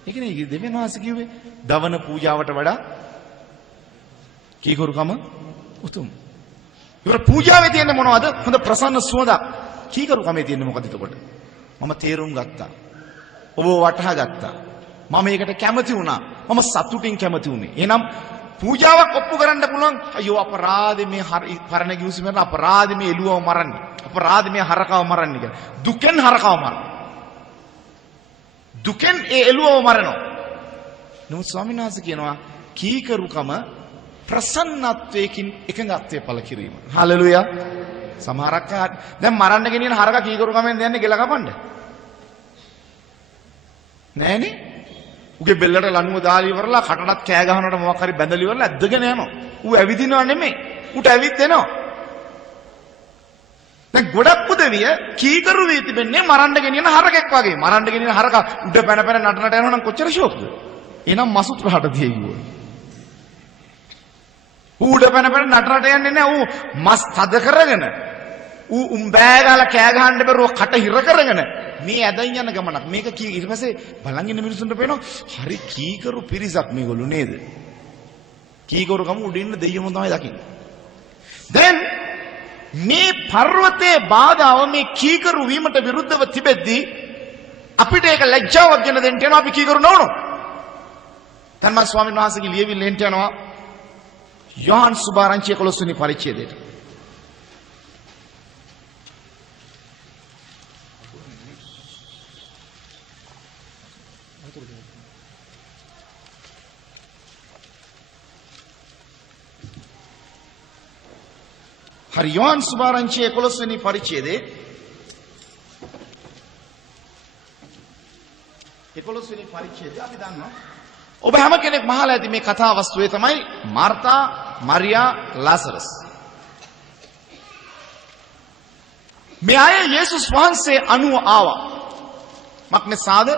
ඒ කියන්නේ දෙවියන් වහන්සේ කිව්වේ දවන පූජාවට වඩා කීකරුකම උතුම්. ඉවර පූජාවේ තියෙන්නේ මොනවද? හොඳ ප්‍රසන්න සුවඳක්. කීකරුකමේ තියෙන්නේ මොකද එතකොට? මම තේරුම් ගත්තා. ඔබ වටහා ගත්තා. මම මේකට කැමති වුණා. මම සතුටින් කැමති වුණේ. එහෙනම් පූජාවක් ඔප්පු කරන්න පුළුවන්. අයියෝ අපරාධේ මේ පරණ ගිවිසුම කරන අපරාධේ මේ එළුවව මරන්නේ. අපරාධේ මේ හරකව මරන්නේ කියලා. දුකෙන් හරකව මරනවා. දුකෙන් ඒ එළුවව මරනවා. නමුත් ස්වාමීන් වහන්සේ කියනවා කීකරුකම ප්‍රසන්නත්වයකින් එකඟත්වයේ පළ කිරීම. හලෙලුයා. සමහරක් දැන් මරන්න ගෙනියන හරක කීකරුකමෙන් දෙන්නේ ගෙල කපන්න. නෑනේ. උගේ බෙල්ලට ලණුව දාලා ඉවරලා කටටත් කෑ ගහනකොට මොකක් හරි බැඳලා ඉවරලා ඇද්දගෙන යනවා. ඌ ඇවිදිනව නෙමෙයි. ඌට ඇවිත් එනවා. දැන් ගොඩක් උදවිය කීකරු වී තිබෙන්නේ මරන්න ගෙනියන හරකෙක් වගේ. මරන්න ගෙනියන හරක උඩ පැන පැන නටනට යනවා නම් කොච්චර ෂෝක්ද? එහෙනම් මසුත් රහට තියෙන්නේ. ඌ උඩ පැන පැන නටනට යන්නේ නැහැ. ඌ මස් තද කරගෙන ඌ උම්බෑගාලා කෑ ගහන්න බැරුව කට හිර කරගෙන මේ ඇදින් යන ගමනක්. මේක ඊට පස්සේ බලන් ඉන්න මිනිස්සුන්ට පේනවා හරි කීකරු පිරිසක් මේගොල්ලෝ නේද? කීකරුකම උඩින්න දෙයියම තමයි දකින්නේ. දැන් මේ පර්වතයේ බාධාව මේ කීකරු වීමට විරුද්ධව තිබෙද්දී අපිට ඒක ලැජ්ජාවක් ගෙන දෙන්න යනවා අපි කීකරු නොවුනොත්. තන්මා ස්වාමීන් වහන්සේගේ ලියවිල්ල එන්ට යනවා යෝහන් සුභාරංචිය 11 වෙනි පරිච්ඡේදයට. හරි යෝහන් සුභාරංචිය 11 වෙනි පරිච්ඡේදයේ 11 වෙනි පරිච්ඡේදය අපි දන්නවා. ඔබ හැම කෙනෙක් මහලා ඇති මේ කතා වස්තුවේ තමයි මාර්තා, මරියා, ලාසරස්. මේ අය යේසුස් වහන්සේ අනුව ආවා. මක්නිසාද?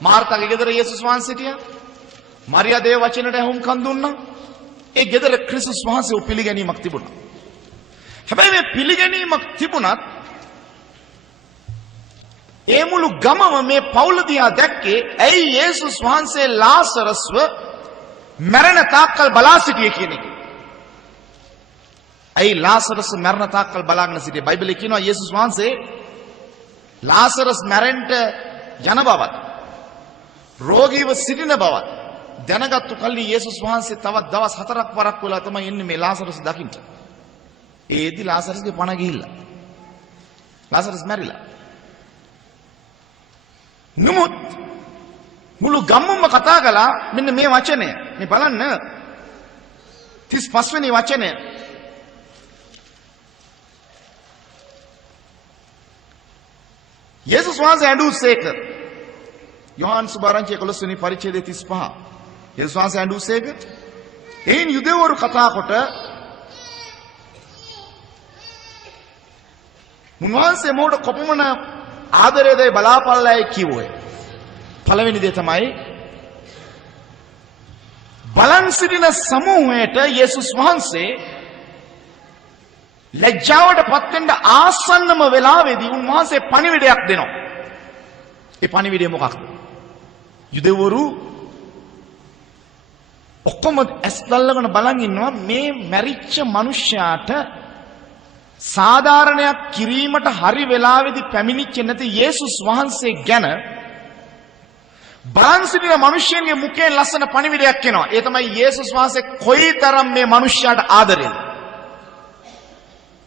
මාර්තාගේ ගෙදර යේසුස් වහන්සේ හිටියා. මරියා දේව වචනට ඇහුම්කන් දුන්නා. ඒ ගෙදර ක්‍රිස්තුස් වහන්සේව පිළිගැනීමක් තිබුණා. හැබැයි මේ පිළිගැනීමක් තිබුණත් ඒ මුළු ගමම මේ පවුල දිහා දැක්කේ ඇයි යේසුස් වහන්සේ ලාසරස්ව මරණ තාක්කල් බලා සිටියේ කියන එක. ඇයි ලාසරස් මරණ තාක්කල් බලාගෙන සිටියේ? බයිබලයේ කියනවා යේසුස් වහන්සේ ලාසරස් මැරෙන්න යන බවත් රෝගීව සිටින බවත් දැනගත්තු කල්ලි යේසුස් වහන්සේ තවත් දවස් 4ක් වරක් වෙලා තමයි එන්නේ මේ ලාසරස් දකින්න. ඒදි ලාසරස්ගේ පණ ගිහිල්ලා. ලාසරස් මැරිලා. නමුත් මුළු ගම්මම කතා කළා මෙන්න මේ වචනය. මේ බලන්න 35 වෙනි වචනය. යේසුස් වහන්සේ ඇඬුසේක. යෝහන් සුභාරංචිය 11 වෙනි පරිච්ඡේදයේ 35. යේසුස් වහන්සේ ඇඬුසේක. එයින් යුදෙවරු කතා කොට මුන්වහන්සේ මොකට කොපමණ ආදරයද බලාපල්ලායි කිව්වේ. පළවෙනි දේ තමයි බලන් සිටින සමූහයට යේසුස් වහන්සේ ලැජ්ජාවට පත් වෙන්න ආසන්නම වෙලාවේදී උන්වහන්සේ පණිවිඩයක් දෙනවා. ඒ පණිවිඩය මොකක්ද? යුදෙවරු ඔක්කොම ඇස්දල්ලගෙන බලන් ඉන්නවා මේ මැරිච්ච මිනිසයාට සාධාරණයක් කිරීමට හරි වෙලාවේදී පැමිණිච්ච නැති යේසුස් වහන්සේ ගැන බලන් සිටින මිනිස්යන්ගේ මුඛයෙන් ලස්සන පණිවිඩයක් එනවා. ඒ තමයි යේසුස් වහන්සේ කොයිතරම් මේ මිනිස්යාට ආදරේද.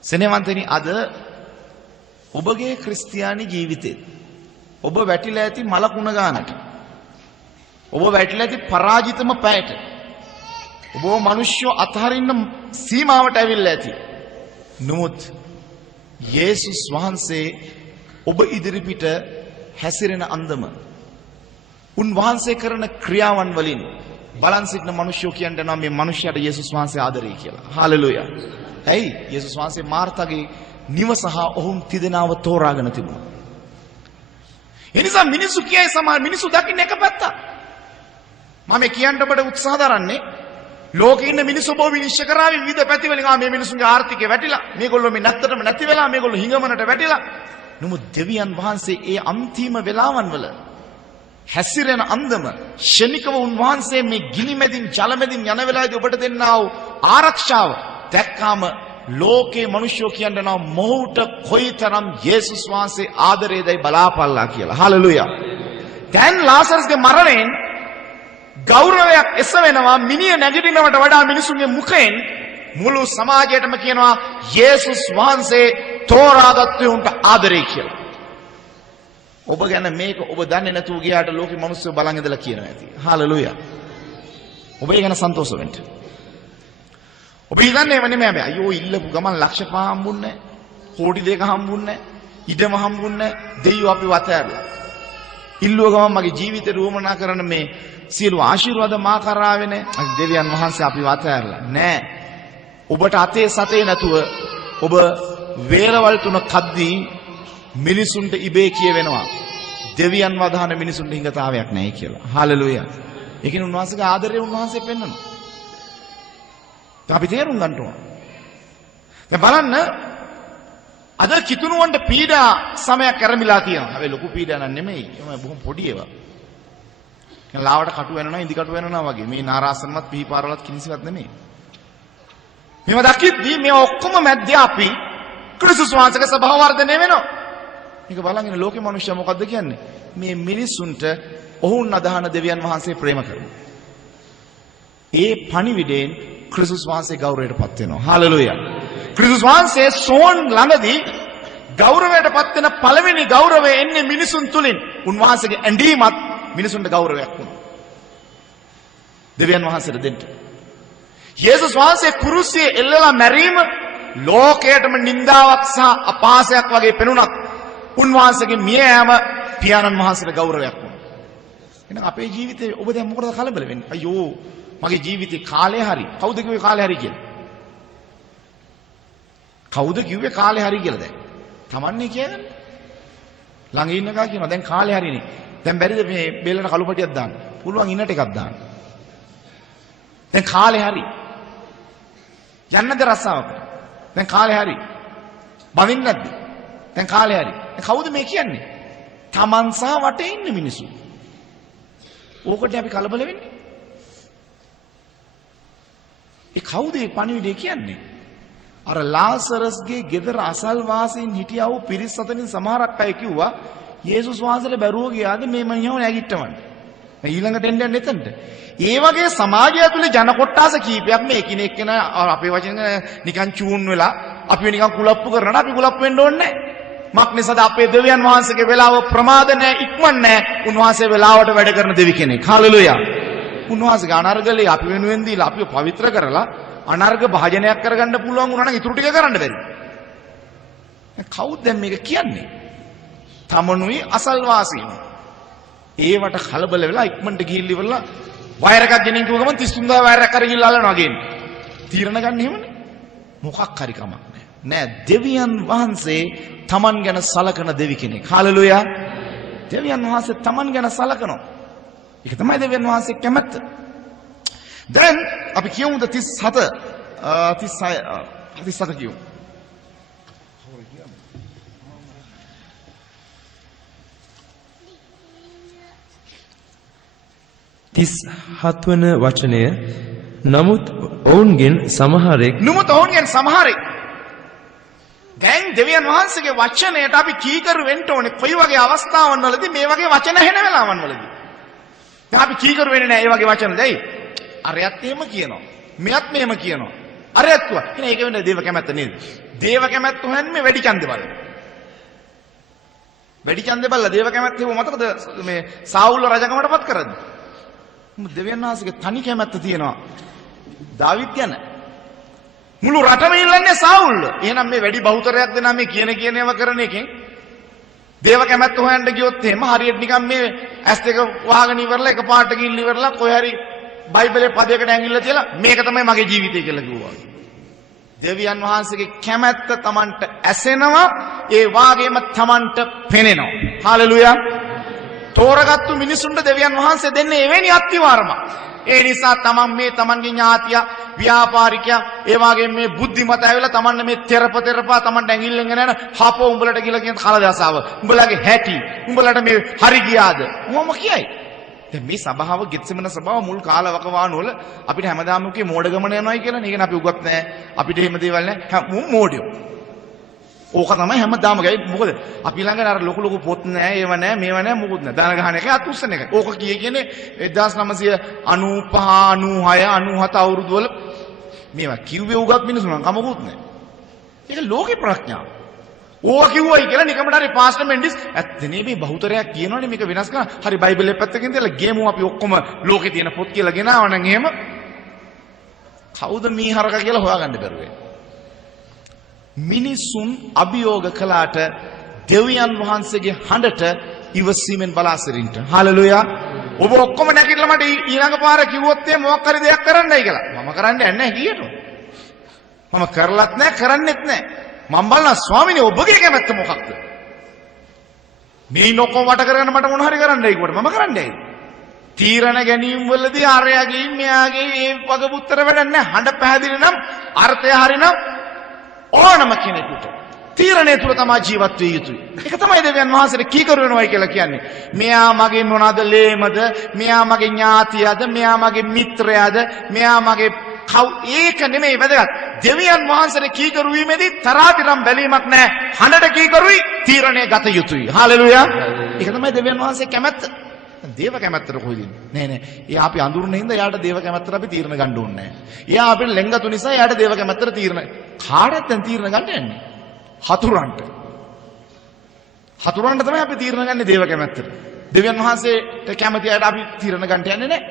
සෙනෙහවන්තනි අද ඔබගේ ක්‍රිස්තියානි ජීවිතේ ඔබ වැටිලා ඇති මලකුණ ගානට. ඔබ වැටිලා ඇති පරාජිතම පැයට. ඔබ මිනිස්සු අතහරින්න සීමාවට ඇවිල්ලා ඇති. නමුත් යේසුස් වහන්සේ ඔබ ඉදිරිපිට හැසිරෙන අන්දම උන්වහන්සේ කරන ක්‍රියාවන් වලින් බලන් සිටින මිනිස්සු කියනවා මේ මිනිහයාට යේසුස් වහන්සේ ආදරේ කියලා. හාලෙලූයා. ඇයි? යේසුස් වහන්සේ මාර්තාගේ නිවස හා ඔවුන් තිදෙනාව තෝරාගෙන තිබුණා. ඒ නිසා මිනිස්සු කියයි සමහර මිනිස්සු දකින්න එක පැත්තක්. මම කියන්න ඔබට උත්සාහ දරන්නේ ලෝකේ ඉන්න මිනිස්සු බොහෝ විනිශ්චය කරාවි විවිධ පැති වලින් මේ මිනිස්සුන්ගේ ආර්ථිකය වැටිලා මේගොල්ලෝ මේ නැත්තටම නැති වෙලා මේගොල්ලෝ හිඟමනට වැටිලා. නමුත් දෙවියන් වහන්සේ ඒ අන්තිම වෙලාවන් වල හැසිරෙන අන්දම ශනිකව උන්වහන්සේ මේ ගිනි මැදින් ජල මැදින් යන වෙලාවේදී ඔබට දෙන්නා වූ ආරක්ෂාව දැක්කාම ලෝකේ මිනිස්සු කියනවා මොහුට කොයිතරම් යේසුස් වහන්සේ ආදරේදයි බලාපල්ලා කියලා. හලෙලූයා. දැන් ලාසරස්ගේ මරණයෙන් ගෞරවයක් එස වෙනවා මිනිය නැගිටිනවට වඩා මිනිසුන්ගේ මුඛයෙන් මුළු සමාජයටම කියනවා යේසුස් වහන්සේ තෝරාගත්තු උන්ට ආදරේ කියලා. ඔබ ගැන මේක ඔබ දන්නේ නැතුව ගියාට ලෝකෙ මිනිස්සු බලන් ඉඳලා කියනවා ඇති. හලෙලූයා. ඔබ ඒ ගැන සන්තෝෂ වෙන්න. ඔබ හිතන්නේ එවනේ මම අයියෝ ඉල්ලපු ගමන් ලක්ෂ 5 හම්බුන්නේ නැහැ. කෝටි 2 හම්බුන්නේ නැහැ. ඉඩම හම්බුන්නේ නැහැ. දෙයියෝ අපි වතෑරලා. ඉල්ලුව ගමන් මගේ ජීවිතේ රෝමනා කරන මේ සියලු ආශිර්වාද මා කරාවේ නැහැ. දෙවියන් වහන්සේ අපි වතෑරලා නෑ. ඔබට අතේ සතේ නැතුව ඔබ වේලවල් තුන කද්දී මිනිසුන්ට ඉබේ කියවෙනවා දෙවියන් වදහන මිනිසුන්ට හිඟතාවයක් නැහැ කියලා. හලෙලූයා. ඒ කියන්නේ උන්වහන්සේගේ ආදරය උන්වහන්සේ පෙන්වනවා. අපි තේරුම් ගන්න ඕන. දැන් බලන්න අද කිතුණුවන්ට පීඩා සමයක් කරමිලා තියෙනවා. හැබැයි ලොකු පීඩා නන් නෙමෙයි. ඒවා බොහොම පොඩි ඒවා. දැන් ලාවට කටු වෙනවා ඉදි කටු වෙනවා වගේ. මේ නාරාසනවත් පිහිපාරවලත් කිසිවක් නෙමෙයි. මේවා දකිද්දී මේ ඔක්කොම මැද්දේ අපි ක්‍රිස්තුස් වහන්සේගේ ස්වභාව වර්ධනය වෙනවා. මේක බලගෙන ලෝකේ මිනිස්සු මොකද්ද කියන්නේ? මේ මිනිසුන්ට ඔවුන් අදහන දෙවියන් වහන්සේ ප්‍රේම කරනවා. ඒ පණිවිඩයෙන් ක්‍රිස්තුස් වහන්සේ ගෞරවයටපත් වෙනවා. හලෙලූයා. ක්‍රිස්තුස් වහන්සේ සෝන් ළඟදී ගෞරවයටපත් වෙන පළවෙනි ගෞරවය එන්නේ මිනිසුන් තුලින්. උන්වහන්සේගේ ඇඬීමත් මිනිසුන්ට ගෞරවයක් වුණා. දෙවියන් වහන්සේට දෙන්න. යේසුස් වහන්සේ කුරුසියේ එල්ලලා මැරීම ලෝකයටම නින්දාවක් සහ අපහාසයක් වගේ පෙනුනත් උන්වහන්සේගේ මිය යාම පියාණන් වහන්සේට ගෞරවයක් වුණා. එහෙනම් අපේ ජීවිතේ ඔබ දැන් මොකටද කලබල වෙන්නේ? අයියෝ මගේ ජීවිතේ කාලය හරි. කවුද කිව්වේ කාලය හරි කියලා? කවුද කිව්වේ කාලය හරි කියලා දැන්? Tamanne කියන්නේ. ළඟ ඉන්න එකා කියනවා දැන් කාලය හරිනේ. දැන් බැරිද මේ බෙල්ලට කළුපටියක් දාන්න? පුළුවන් ඉන්නට එකක් දාන්න. දැන් කාලය හරි. යන්නද රස්සාවකට? දැන් කාලය හරි. බවින්නේ නැද්ද? දැන් කාලය හරි. කවුද මේ කියන්නේ? Taman සහ වටේ ඉන්න මිනිස්සු. ඕකට අපි කලබල වෙන්නේ. ඒ කවුද මේ පණිවිඩය කියන්නේ? අර ලාසරස්ගේ ගෙදර අසල්වාසීන් හිටියා වූ පිරිස් අතරින් සමහරක් අය කිව්වා යේසුස් වහන්සේට බැරුව ගියාද මේ මනියව නැගිට්ටවන්න. ඊළඟට එන්නේ එතනට. ඒ වගේ සමාජය තුළ ජන කොට්ටාස කීපයක් මේ එකිනෙක කෙන අපේ වචන නිකන් චූන් වෙලා අපි නිකන් කුලප්පු කරනවා. අපි කුලප්පු වෙන්න ඕනේ නැහැ. මක් නිසාද අපේ දෙවියන් වහන්සේගේ වෙලාව ප්‍රමාද නැහැ, ඉක්මන් නැහැ. උන්වහන්සේ වෙලාවට වැඩ කරන දෙවි කෙනෙක්. හලෙලූයා. උන්වහන්සේගේ අනර්ගලේ අපි වෙනුවෙන් දීලා අපිව පවිත්‍ර කරලා අනර්ග භාජනයක් කරගන්න පුළුවන් වුණා නම් ඉතුරු ටික කරන්න බැරි. කවුද දැන් මේක කියන්නේ? තමනුයි අසල්වාසීන්. ඒවට කලබල වෙලා ඉක්මනට ගිහිල්ලා ඉවරලා වයර් එකක් ගෙනින් කිව්ව ගමන් 33000 වයර් එකක් අර ගිහිල්ලා අල්ලනවා ගේන්න. තීරණ ගන්න එහෙමනේ. මොකක් හරි කමක් නැහැ. නෑ දෙවියන් වහන්සේ තමන් ගැන සලකන දෙවි කෙනෙක්. හලෙලූයා. දෙවියන් වහන්සේ තමන් ගැන සලකනවා. ඒක තමයි දෙවියන් වහන්සේ කැමැත්ත. දැන් අපි කියමු 37 කියමු. 37 වන වචනය නමුත් ඔවුන්ගෙන් සමහරෙක් දැන් දෙවියන් වහන්සේගේ වචනයට අපි කීකරු වෙන්න ඕනේ. කොයි වගේ අවස්ථාවන් වලදී මේ වගේ වචන ඇහෙන වෙලාවන් වලදී. දැන් අපි කීකරු වෙන්නේ නැහැ මේ වගේ වචන. දැයි අරයත් එහෙම කියනවා. මෙයත් මෙහෙම කියනවා. අරයත් කිව්වා. එහෙනම් ඒක වෙන්නේ දේව කැමැත්ත නේද? දේව කැමැත්ත හොයන්නේ වැඩි ඡන්දේ බලන. වැඩි ඡන්දේ බලලා දේව කැමැත්ත හිව මතකද මේ සාවුල්ව රජකමටපත් කරද්දී. දෙවියන් වහන්සේගේ තනි කැමැත්ත තියෙනවා. දාවිත් ගැන මුළු රටම ඉල්ලන්නේ සාවුල්ව. එහෙනම් මේ වැඩි බහුතරයක් දෙනා මේ කියන ඒවා කරන එකෙන් දේව කැමැත්ත හොයන්න ගියොත් එහෙම හරියට නිකන් මේ ඇස් දෙක වහගෙන ඉවරලා එකපාරට ගිහින් ඉවරලා කොහේ හරි බයිබලේ පදයකට ඇඟිල්ල තියලා මේක තමයි මගේ ජීවිතය කියලා කිව්වා. දෙවියන් වහන්සේගේ කැමැත්ත Tamanට ඇසෙනවා, ඒ වාගේම Tamanට පෙනෙනවා. හalleluya. තෝරගත්තු මිනිසුන්ට දෙවියන් වහන්සේ දෙන්නේ එවැනි අත්විවරමක්. ඒ නිසා තමන් මේ තමන්ගේ ඥාතිය ව්‍යාපාරිකයා ඒ වගේ මේ බුද්ධිමත ඇවිල්ලා තමන් මේ තෙරපා තමන්ට ඇඟිල්ලෙන් එන හපෝ උඹලට කියලා කියන කලදසාව. උඹලගේ හැටි. උඹලට මේ හරි ගියාද? මොම කියයි. දැන් මේ සභාව ගෙත්සෙමන සභාව මුල් කාලවකවානු වල අපිට හැමදාම කියේ මෝඩ ගමන යනවායි කියලා. නේ කියන්නේ අපි උගත් නැහැ. අපිට එහෙම දේවල් නැහැ. මුම් මෝඩයෝ. ඕක තමයි හැමදාම ගයි. මොකද අපි ළඟ අර ලොකු පොත් නැහැ, ඒව නැහැ, මේව නැහැ, මොකුත් නැහැ. දාන ගහන එක අත් උස්සන එක. ඕක කියන්නේ 1995, 96, 97 අවුරුදු වල මේවා කිව්වේ උගත් මිනිස්සු නම් කමකුත් නැහැ. ඒක ලෝකේ ප්‍රඥාව. ඕවා කිව්වයි කියලා නිකමට හරි පාස්ටර් මෙන්ඩිස් ඇත්තනේ මේ බහුතරයක් කියනවනේ මේක වෙනස් කරන්න. හරි බයිබලෙත් පැත්තකින් දාලා ගේමු අපි ඔක්කොම ලෝකේ තියෙන පොත් කියලා ගෙනාවා නම් එහෙම කවුද මේ හරක කියලා හොයාගන්න බැරුවේ. මිනිසුන් අභියෝග කළාට දෙවියන් වහන්සේගේ හඬට ඉවසීමෙන් බලා සිටින්න. හාලෙලූයා. ඔබ ඔක්කොම නැගිටලා මට ඊළඟ පාර කිව්වොත් එහේ මොකක් හරි දෙයක් කරන්නයි කියලා. මම කරන්නේ නැහැ කීයට. මම කරලත් නැහැ, කරන්නෙත් නැහැ. මම බලන ස්වාමීනි ඔබගේ කැමැත්ත මොකක්ද? මේ නොකෝ වට කරගෙන මට මොන හරි කරන්නයි කිව්වට මම කරන්නේ නැහැ. තීරණ ගැනීම වලදී ආර්යයාගේ මෙයාගේ මේ වගපුත්තර වැඩක් නැහැ. හඬ පැහැදිලි නම් අර්ථය හරිනම් ඕනම කෙනෙකුට තීරණය තුල තමයි ජීවත් වෙ යුතුයි. ඒක තමයි දෙවියන් වහන්සේට කීකරු වෙනවයි කියලා කියන්නේ. මෙයා මගේ මොනවාද ලේමද? මෙයා මගේ ඥාතියද? මෙයා මගේ මිත්‍රයාද? මෙයා මගේ ඒක නෙමෙයි වැදගත්. දෙවියන් වහන්සේට කීකරු වීමේදී තරාතිරම් බැලීමක් නැහැ. හඬට කීකරුයි, තීරණය ගත යුතුයි. හාලෙලූයා. ඒක තමයි දෙවියන් වහන්සේ කැමැත්ත. දේව කැමැත්තට කොහෙද ඉන්නේ? නෑ. එයා අපි අඳුරන හින්දා එයාට දේව කැමැත්තට අපි තීරණ ගන්න ඕනේ නෑ. එයා අපිට ලෙන්ගතු නිසා එයාට දේව කැමැත්තට තීරණ. කාටද දැන් තීරණ ගන්න යන්නේ? හතුරන්ට. හතුරන්ට තමයි අපි තීරණ ගන්නේ දේව කැමැත්තට. දෙවියන් වහන්සේට කැමති අයට අපි තීරණ ගන්න යන්නේ නෑ.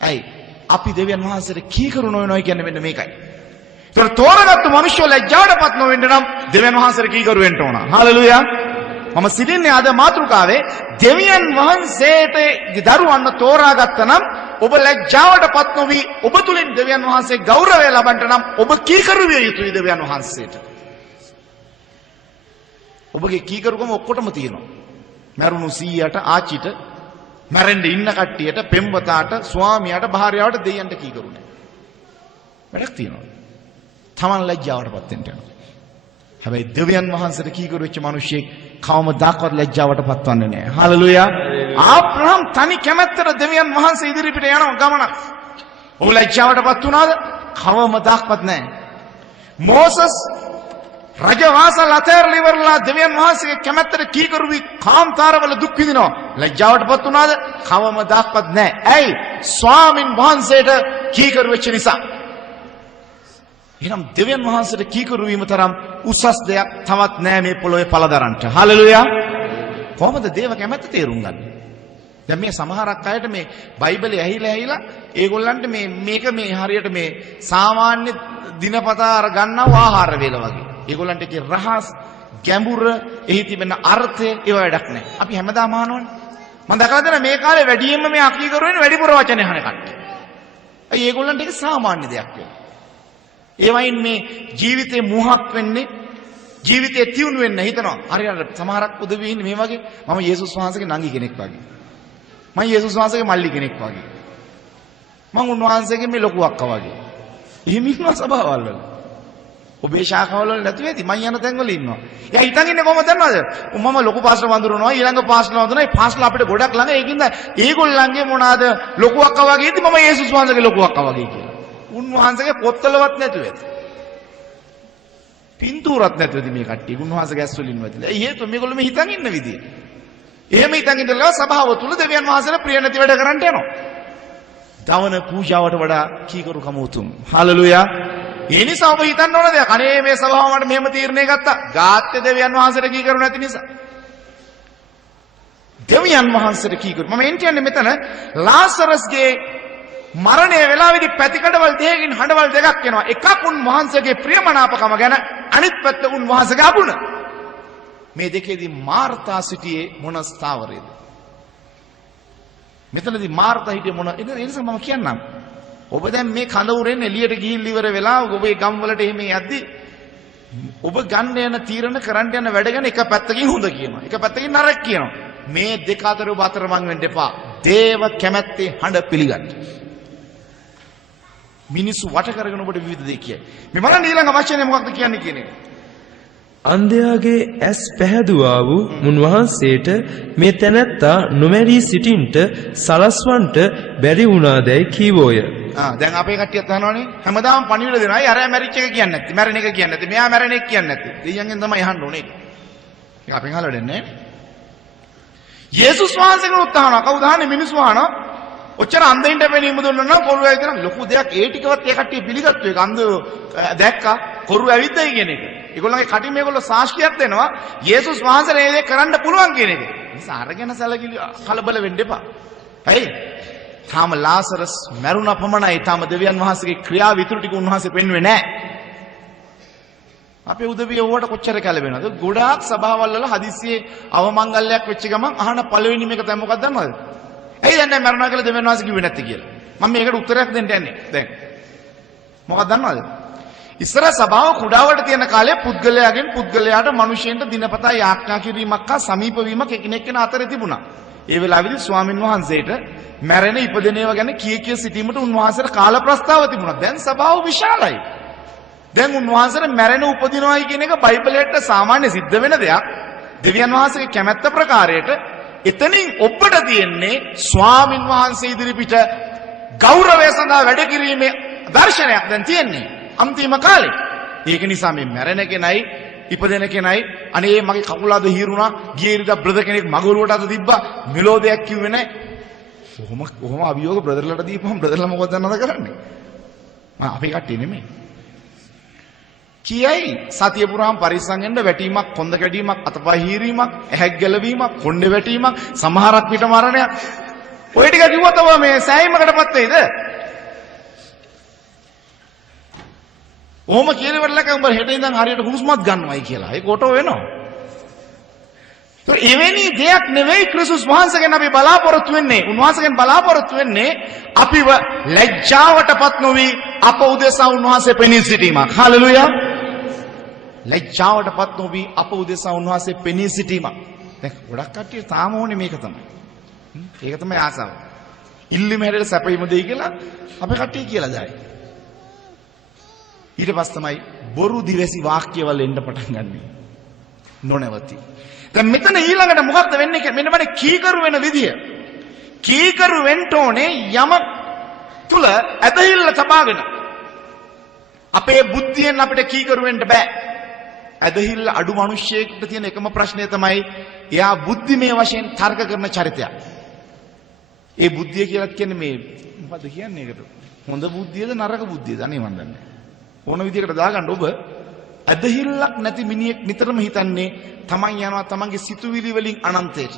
ඇයි? අපි දෙවියන් වහන්සේට කීකරු නොවෙනවයි කියන්නේ මෙන්න මේකයි. ඒතර තෝරගත්තු මිනිස්සු ලැජ්ජාවටපත් නොවෙන්න නම් දෙවියන් වහන්සේට කීකරු වෙන්න ඕන. හාලෙලූයා. මම සිටින්නේ අද මාතෘකාවේ දෙවියන් වහන්සේට දරුවන්ව තෝරාගත්තා නම් ඔබ ලැජ්ජාවටපත් නොවි ඔබ තුලින් දෙවියන් වහන්සේ ගෞරවය ලබන්න නම් ඔබ කීකරු විය යුතුයි දෙවියන් වහන්සේට. ඔබගේ කීකරුකම ඔක්කොටම තියෙනවා. මරුණු සීයාට, ආච්චිට, මැරෙන්න ඉන්න කට්ටියට, පෙම්වතාට, ස්වාමියාට, භාර්යාවට දෙයයන්ට කීකරු නැහැ. වැඩක් තියෙනවා. Taman ලැජ්ජාවටපත් වෙන්න යනවා. හැබැයි දෙවියන් වහන්සේට කීකරු වෙච්ච මිනිහෙක් කවමදාකවත් ලැජ්ජාවට පත්වන්නේ නැහැ. හාලෙලූයා. ආබ්‍රහම් තනි කැමැත්තට දෙවියන් වහන්සේ ඉදිරිපිට යන ගමන. ඔහු ලැජ්ජාවටපත් වුණාද? කවමදාකවත් නැහැ. මෝසස් රජවාසල් අතහැරලා ඉවරලා දෙවියන් වහන්සේගේ කැමැත්තට කීකරු වී කාන්තාරවල දුක් විඳිනවා. ලැජ්ජාවටපත් වුණාද? කවමදාකවත් නැහැ. ඇයි? ස්වාමින් වහන්සේට කීකරු වෙච්ච නිසා. එහෙනම් දෙවියන් වහන්සේට කීකරු වීම තරම් උසස් දෙයක් තවත් නෑ මේ පොළොවේ පළදරන්ට. හාලෙලූයා. කොහොමද දේව කැමැත්ත තේරුම් ගන්න? දැන් මේ සමහරක් අයට මේ බයිබලේ ඇහිලා ඒගොල්ලන්ට මේක මේ හරියට මේ සාමාන්‍ය දිනපතා අර ගන්නව ආහාර වේල වගේ. ඒගොල්ලන්ට ඒකේ රහස්, ගැඹුර, එහි තිබෙන අර්ථය ඒව වැඩක් නෑ. අපි හැමදාම අහනවනේ. මම දැකලා දෙන මේ කාලේ වැඩියෙන්ම මේ අකීකරු වෙන්නේ වැඩිපුර වචනේ අහන කට්ටිය. අයි ඒගොල්ලන්ට ඒක සාමාන්‍ය දෙයක් වෙනවා. ඒවයින් මේ ජීවිතේ මුහක් වෙන්නේ ජීවිතේ තියුණු වෙන්න හිතනවා. හරියට සමහරක් උදවි ඉන්නේ මේ වගේ මම යේසුස් වහන්සේගේ නංගි කෙනෙක් වගේ. මම යේසුස් වහන්සේගේ මල්ලි කෙනෙක් වගේ. මම උන්වහන්සේගේ මේ ලොකු අක්කා වගේ. එහෙම ඉන්නවා සභාවල් වල. ඔබේ ශාඛාවල නැතු වෙති මම යන තැන්වල ඉන්නවා. එයා හිතන් ඉන්නේ කොහොමද දන්නවද? මම ලොකු පාස්ටර් වඳුරනවා ඊළඟ පාස්ටර් වඳුරනවා. ඒ පාස්ටර් අපිට ගොඩක් ළඟ ඒකින්ද ඒගොල්ලන්ගේ මොනවාද ලොකු අක්කා වගේ ඉති මම යේසුස් වහන්සේගේ ලොකු අක්කා වගේ කියලා. උන්වහන්සේගේ පොත්වලවත් නැතුව ඇති. පින්තූරත් නැතුව ඇති මේ කට්ටිය. උන්වහන්සේගේ ඇස් වලින් වැදිලා. ඒ හේතුව මේගොල්ලෝ මේ හිතන් ඉන්න විදිය. එහෙම හිතන් ඉඳලා සභාව තුල දෙවියන් වහන්සේලා ප්‍රිය නැති වැඩ කරන්න යනවා. දවන පූජාවට වඩා කීකරුකම උතුම්. හාලෙලූයා. ඒ නිසා ඔබ හිතන්න ඕන දෙයක්. අනේ මේ සභාව මට මෙහෙම තීරණය ගත්තා. ගාත්‍ය දෙවියන් වහන්සේට කීකරු නැති නිසා. දෙවියන් වහන්සේට කීකරු. මම එන්නේ මෙතන ලාසරස්ගේ මරණය වෙලාවේදී පැතිකඩවල් දෙකකින් හඬවල් දෙකක් එනවා. එකක් උන්වහන්සේගේ ප්‍රියමනාපකම ගැන, අනිත් පැත්ත උන්වහන්සේගේ අගුණ. මේ දෙකේදී මාර්තා සිටියේ මොන ස්ථාවරයේද? මෙතනදී මාර්තා හිටියේ මොන? ඒ නිසා මම කියන්නම්. ඔබ දැන් මේ කඳ උරෙන් එළියට ගිහින් ඉවර වෙලා ඔබේ ගම් වලට එහෙම යද්දී ඔබ ගන්න යන තීරණ කරන්න යන වැඩ ගැන එක පැත්තකින් හොඳ කියනවා. එක පැත්තකින් නරක කියනවා. මේ දෙක අතර ඔබ අතරමං වෙන්න එපා. දේව කැමැත්තේ හඬ පිළිගන්න. මිනිස්සු වට කරගෙන ඔබට විවිධ දේ කියයි. මේ බලන්න ඊළඟ වචනේ මොකක්ද කියන්නේ කියන එක. අන්ධයාගේ ඇස් පැහැදුවා වූ මුන්වහන්සේට මේ තැනැත්තා නොමැරී සිටින්ට සලස්වන්ට බැරි වුණාදැයි කීවෝය. දැන් අපේ කට්ටියත් අහනවනේ හැමදාම පණිවිඩ දෙනවා. අය අරයා මැරිච් එක කියන්නේ නැත්තේ. මැරෙන එක කියන්නේ නැත්තේ. මෙයා මැරෙන එක කියන්නේ නැත්තේ. දෙයියන්ගෙන් තමයි අහන්න ඕනේ ඒක. ඒක අපෙන් අහලා දෙන්නේ නැහැ. යේසුස් වහන්සේගෙනුත් අහනවා. කවුද අහන්නේ? මිනිස්සු අහනවා. ඔච්චර අන්ධයින්ට පෙනීම දුන්නා නම් කොරුව ඇවිදින ලොකු දෙයක් ඒ ටිකවත් ඒ කට්ටිය පිළිගත්තු එක. අන්ධ දැක්කා කොරුව ඇවිද්දයි කියන එක. ඒගොල්ලන්ගේ කටින් මේගොල්ලෝ සාක්ෂියක් දෙනවා. යේසුස් වහන්සේ මේ දේ කරන්න පුළුවන් කියන එක. නිසා අරගෙන සැලකිලි කලබල වෙන්න එපා. හරි? තාම ලාසරස් මරුණ පමණයි. තාම දෙවියන් වහන්සේගේ ක්‍රියාව ඉතුරු ටික උන්වහන්සේ පෙන්වුවේ නැහැ. අපේ උදවිය ඕවට කොච්චර කැළඹෙනවද? ගොඩාක් සභාවල් වල හදිස්සියේ අවමංගල්‍යයක් වෙච්ච ගමන් අහන පළවෙනි මේක තමයි මොකක්ද දන්නවද? ඇයි දැන් මරුණා කියලා දෙවියන් වහන්සේ කිව්වේ නැත්තේ කියලා. මම මේකට උත්තරයක් දෙන්න යන්නේ. දැන් මොකක්ද දන්නවද? ඉස්සර සභාව කුඩාවට තියෙන කාලේ පුද්ගලයාගෙන් පුද්ගලයාට මිනිසෙන්ට දිනපතා යාඥා කිරීමක් හා සමීප වීමක් එකිනෙකන අතරේ තිබුණා. ඒ වෙලාවේදී ස්වාමින් වහන්සේට මැරෙන ඉපදෙනේව ගැන කිය සිටීමට උන්වහන්සේට කාල ප්‍රස්තාව තිබුණා. දැන් සභාව විශාලයි. දැන් උන්වහන්සේට මැරෙන උපදිනවයි කියන එක බයිබලයට සාමාන්‍ය සිද්ධ වෙන දෙයක්. දෙවියන් වහන්සේගේ කැමැත්ත ප්‍රකාරයට එතනින් ඔබට තියෙන්නේ ස්වාමින් වහන්සේ ඉදිරිපිට ගෞරවය සඳහා වැඩ කිරීමේ දර්ශනයක් දැන් තියෙන්නේ. අන්තිම කාලේ. ඒක නිසා මේ මැරෙන කෙනයි ඉපදෙන කෙනයි අනේ මගේ කකුල අද හීරුණා ගියේ ඉරිදා බ්‍රදර් කෙනෙක් මගුරුවට අත තිබ්බා මෙලෝදයක් කිව්වේ නැහැ. කොහොම අභියෝග බ්‍රදර්ලට දීපුවම බ්‍රදර්ලා මොකද දන්නවද කරන්නේ? අපේ කට්ටිය නෙමෙයි. කියයි සතිය පුරාම පරිස්සම් වෙන්න වැටීමක් කොන්ද කැඩීමක් අතපය හීරීමක් ඇහැක් ගැලවීමක් කොණ්ඩේ වැටීමක් සමහරක් පිට මරණයක් ඔය ටික කිව්වොත් ඔබ මේ සෑහීමකටපත් වෙයිද? ඔහොම කියලා ඉවරලක උඹ හෙට ඉඳන් හරියට හුස්මත් ගන්නවයි කියලා. ඒක ඔටෝ වෙනවා. ඒත් එවැනි දෙයක් නෙවෙයි ක්‍රිස්තුස් වහන්සේගෙන් අපි බලාපොරොත්තු වෙන්නේ. උන්වහන්සේගෙන් බලාපොරොත්තු වෙන්නේ අපිව ලැජ්ජාවටපත් නොවි අප උදෙසා උන්වහන්සේ පෙනී සිටීමක්. හලෙලූයා. ලැජ්ජාවටපත් නොවි අප උදෙසා උන්වහන්සේ පෙනී සිටීමක්. දැන් ගොඩක් කට්ටිය තාම ඕනේ මේක තමයි. ඒක තමයි ආසාව. ඉල්ලීම හැරෙලා සැපීම දෙයි කියලා අපේ කට්ටිය කියලා දායි. ඊට පස්සේ තමයි බොරු දිවැසි වාක්‍යවල එන්න පටන් ගන්නෙ. නොනවති. දැන් මෙතන ඊළඟට මොකක්ද වෙන්නේ? මෙන්න මනේ කීකරු වෙන විදිය. කීකරු වෙන්න ඕනේ යම තුල ඇදහිල්ල තබාගෙන. අපේ බුද්ධියෙන් අපිට කීකරු වෙන්න බෑ. ඇදහිල්ල අඩු මිනිස්සෙකුට තියෙන එකම ප්‍රශ්නය තමයි එයා බුද්ධිමය වශයෙන් තර්ක කරන චරිතයක්. ඒ බුද්ධිය කියලා කියන්නේ මේ මොකද්ද කියන්නේ ඒකට? හොඳ බුද්ධියද නරක බුද්ධියද? අනේ මන් දන්නේ. ඕන විදිහකට දාගන්න ඔබ ඇදහිල්ලක් නැති මිනිහෙක් නිතරම හිතන්නේ තමන් යනවා තමන්ගේ සිතුවිලි වලින් අනන්තයට.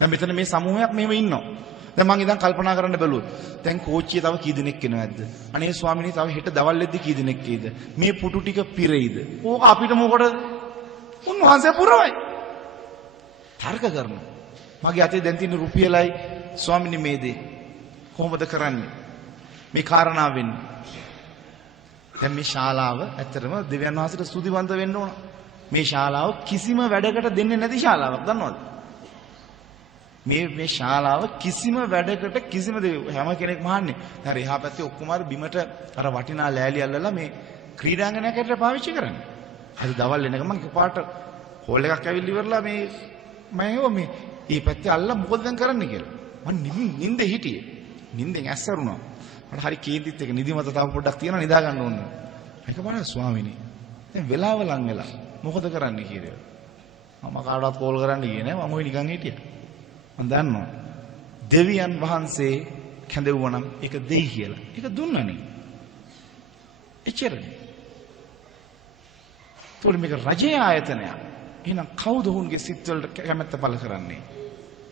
දැන් මෙතන මේ සමූහයක් මෙහෙම ඉන්නවා. දැන් මම ඉතින් කල්පනා කරන්න බැලුවොත් දැන් කෝච්චිය තව කී දෙනෙක් එනවද? අනේ ස්වාමිනේ තව හෙට දවල් එද්දි කී දෙනෙක් එයිද? මේ පුටු ටික පිරෙයිද? ඕක අපිට මොකටද? උන්වහන්සේ පුරවයි. තර්ක කරනවා. මගේ අතේ දැන් තියෙන රුපියලයි ස්වාමිනේ මේ දේ කොහොමද කරන්නේ? මේ කාරණාව වෙන්නේ. දැන් මේ ශාලාව ඇත්තටම දෙවියන් වහන්සේට ස්තුතිවන්ත වෙන්න ඕන. මේ ශාලාව කිසිම වැඩකට දෙන්නේ නැති ශාලාවක් දන්නවද? මේ ශාලාව කිසිම වැඩකට කිසිම හැම කෙනෙක්ම අහන්නේ. දැන් එහා පැත්තේ ඔක්කොම අර බිමට අර වටිනා ලෑලි අල්ලලා මේ ක්‍රීඩාංගණයකට පාවිච්චි කරන්නේ. අද දවල් එනකම් මම එකපාරට හෝල් එකක් ඇවිල්ලි ඉවරලා මම මේ ඊ පැත්තේ අල්ලලා මොකද දැන් කරන්න කියලා. මම නිින්දේ හිටියේ. නිින්දෙන් ඇස්සරුණා. මට හරි කේන්තිත් එක නිදිමත තව පොඩ්ඩක් තියෙනවා නිදා ගන්න ඕන. මේක බලන්න ස්වාමීනි. දැන් වෙලාව ලං වෙලා මොකද කරන්න කියලා. මම කාටවත් කෝල් කරන්න ගියේ නෑ. මම ඔය නිකන් හිටියා. මම දන්නවා. දෙවියන් වහන්සේ කැඳවුවා නම් ඒක දෙයි කියලා. ඒක දුන්නනේ. එච්චරනේ. තෝරි මේක රජයේ ආයතනයක්. එහෙනම් කවුද ඔවුන්ගේ සිත්වලට කැමැත්ත පළ කරන්නේ?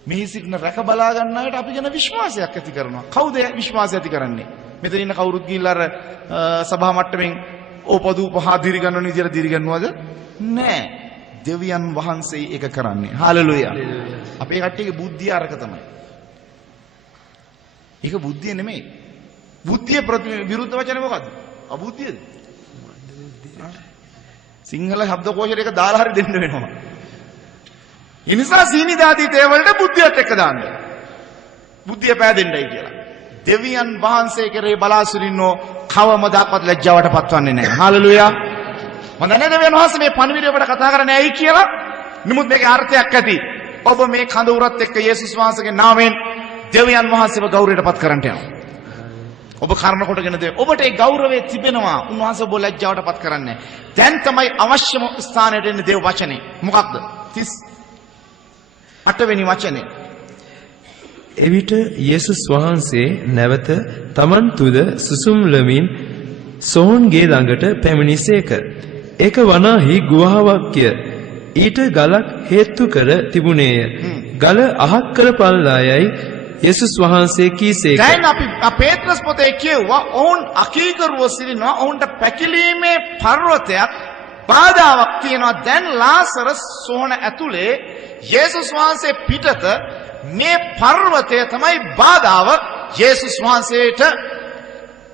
මෙහි සිටින රැක බලා ගන්න අයට අපි ගැන විශ්වාසයක් ඇති කරනවා. කවුද විශ්වාසය ඇති කරන්නේ? මෙතන ඉන්න කවුරුත් ගිහිල්ලා අර සභා මට්ටමින් ඕපදූප හා දිරිගන්නන විදියට දිරිගන්නවද? නෑ. දෙවියන් වහන්සේ ඒක කරන්නේ. හාලෙලූයා. අපේ කට්ටියගේ බුද්ධිය අරක තමයි. ඒක බුද්ධිය නෙමෙයි. බුද්ධිය විරුද්ධ වචනේ මොකද්ද? අබුද්ධියද? සිංහල ශබ්දකෝෂයට ඒක දාලා හරි දෙන්න වෙනවා. ඒ නිසා සීනිදාදී තේවලට බුද්ධියත් එක්ක දාන්න. බුද්ධිය පෑදෙන්නයි කියලා. දෙවියන් වහන්සේ කෙරේ බලාසිරින්නෝ කවමදාකවත් ලැජ්ජාවට පත්වන්නේ නැහැ. හාලෙලූයා. මම දන්නේ දෙවියන් වහන්සේ මේ පණිවිඩය ඔබට කතා කරන්නේ ඇයි කියලා. නමුත් මේකේ අර්ථයක් ඇති. ඔබ මේ කඳ උරත් එක්ක යේසුස් වහන්සේගේ නාමයෙන් දෙවියන් වහන්සේව ගෞරවයට පත් කරන්නට යනවා. ඔබ කර්ම කොටගෙන ඔබට ඒ ගෞරවය තිබෙනවා. උන්වහන්සේ ඔබ ලැජ්ජාවට පත් කරන්නේ. දැන් තමයි අවශ්‍යම ස්ථානයට එන්නේ දේව වචනේ. මොකක්ද? 38 වෙනි වචනේ. එවිට යේසුස් වහන්සේ නැවත තමන් තුද සුසුම්ලමින් සෝන්ගේ ළඟට පැමිණිසේක. ඒක වනාහි ගුහාවක්ය. ඊට ගලක් හේතු කර තිබුණේය. ගල අහක් කර පල්ලායයි යේසුස් වහන්සේ කීසේක. දැන් අපි පේත්‍රස් පොතේ කියුවා ඔවුන් අකීකරුව සිටිනවා. ඔවුන්ට පැකිලීමේ පර්වතයක් බාධාවක් තියෙනවා. දැන් ලාසරස් සෝන ඇතුලේ යේසුස් වහන්සේ පිටත මේ පර්වතය තමයි බාධාව. යේසුස් වහන්සේට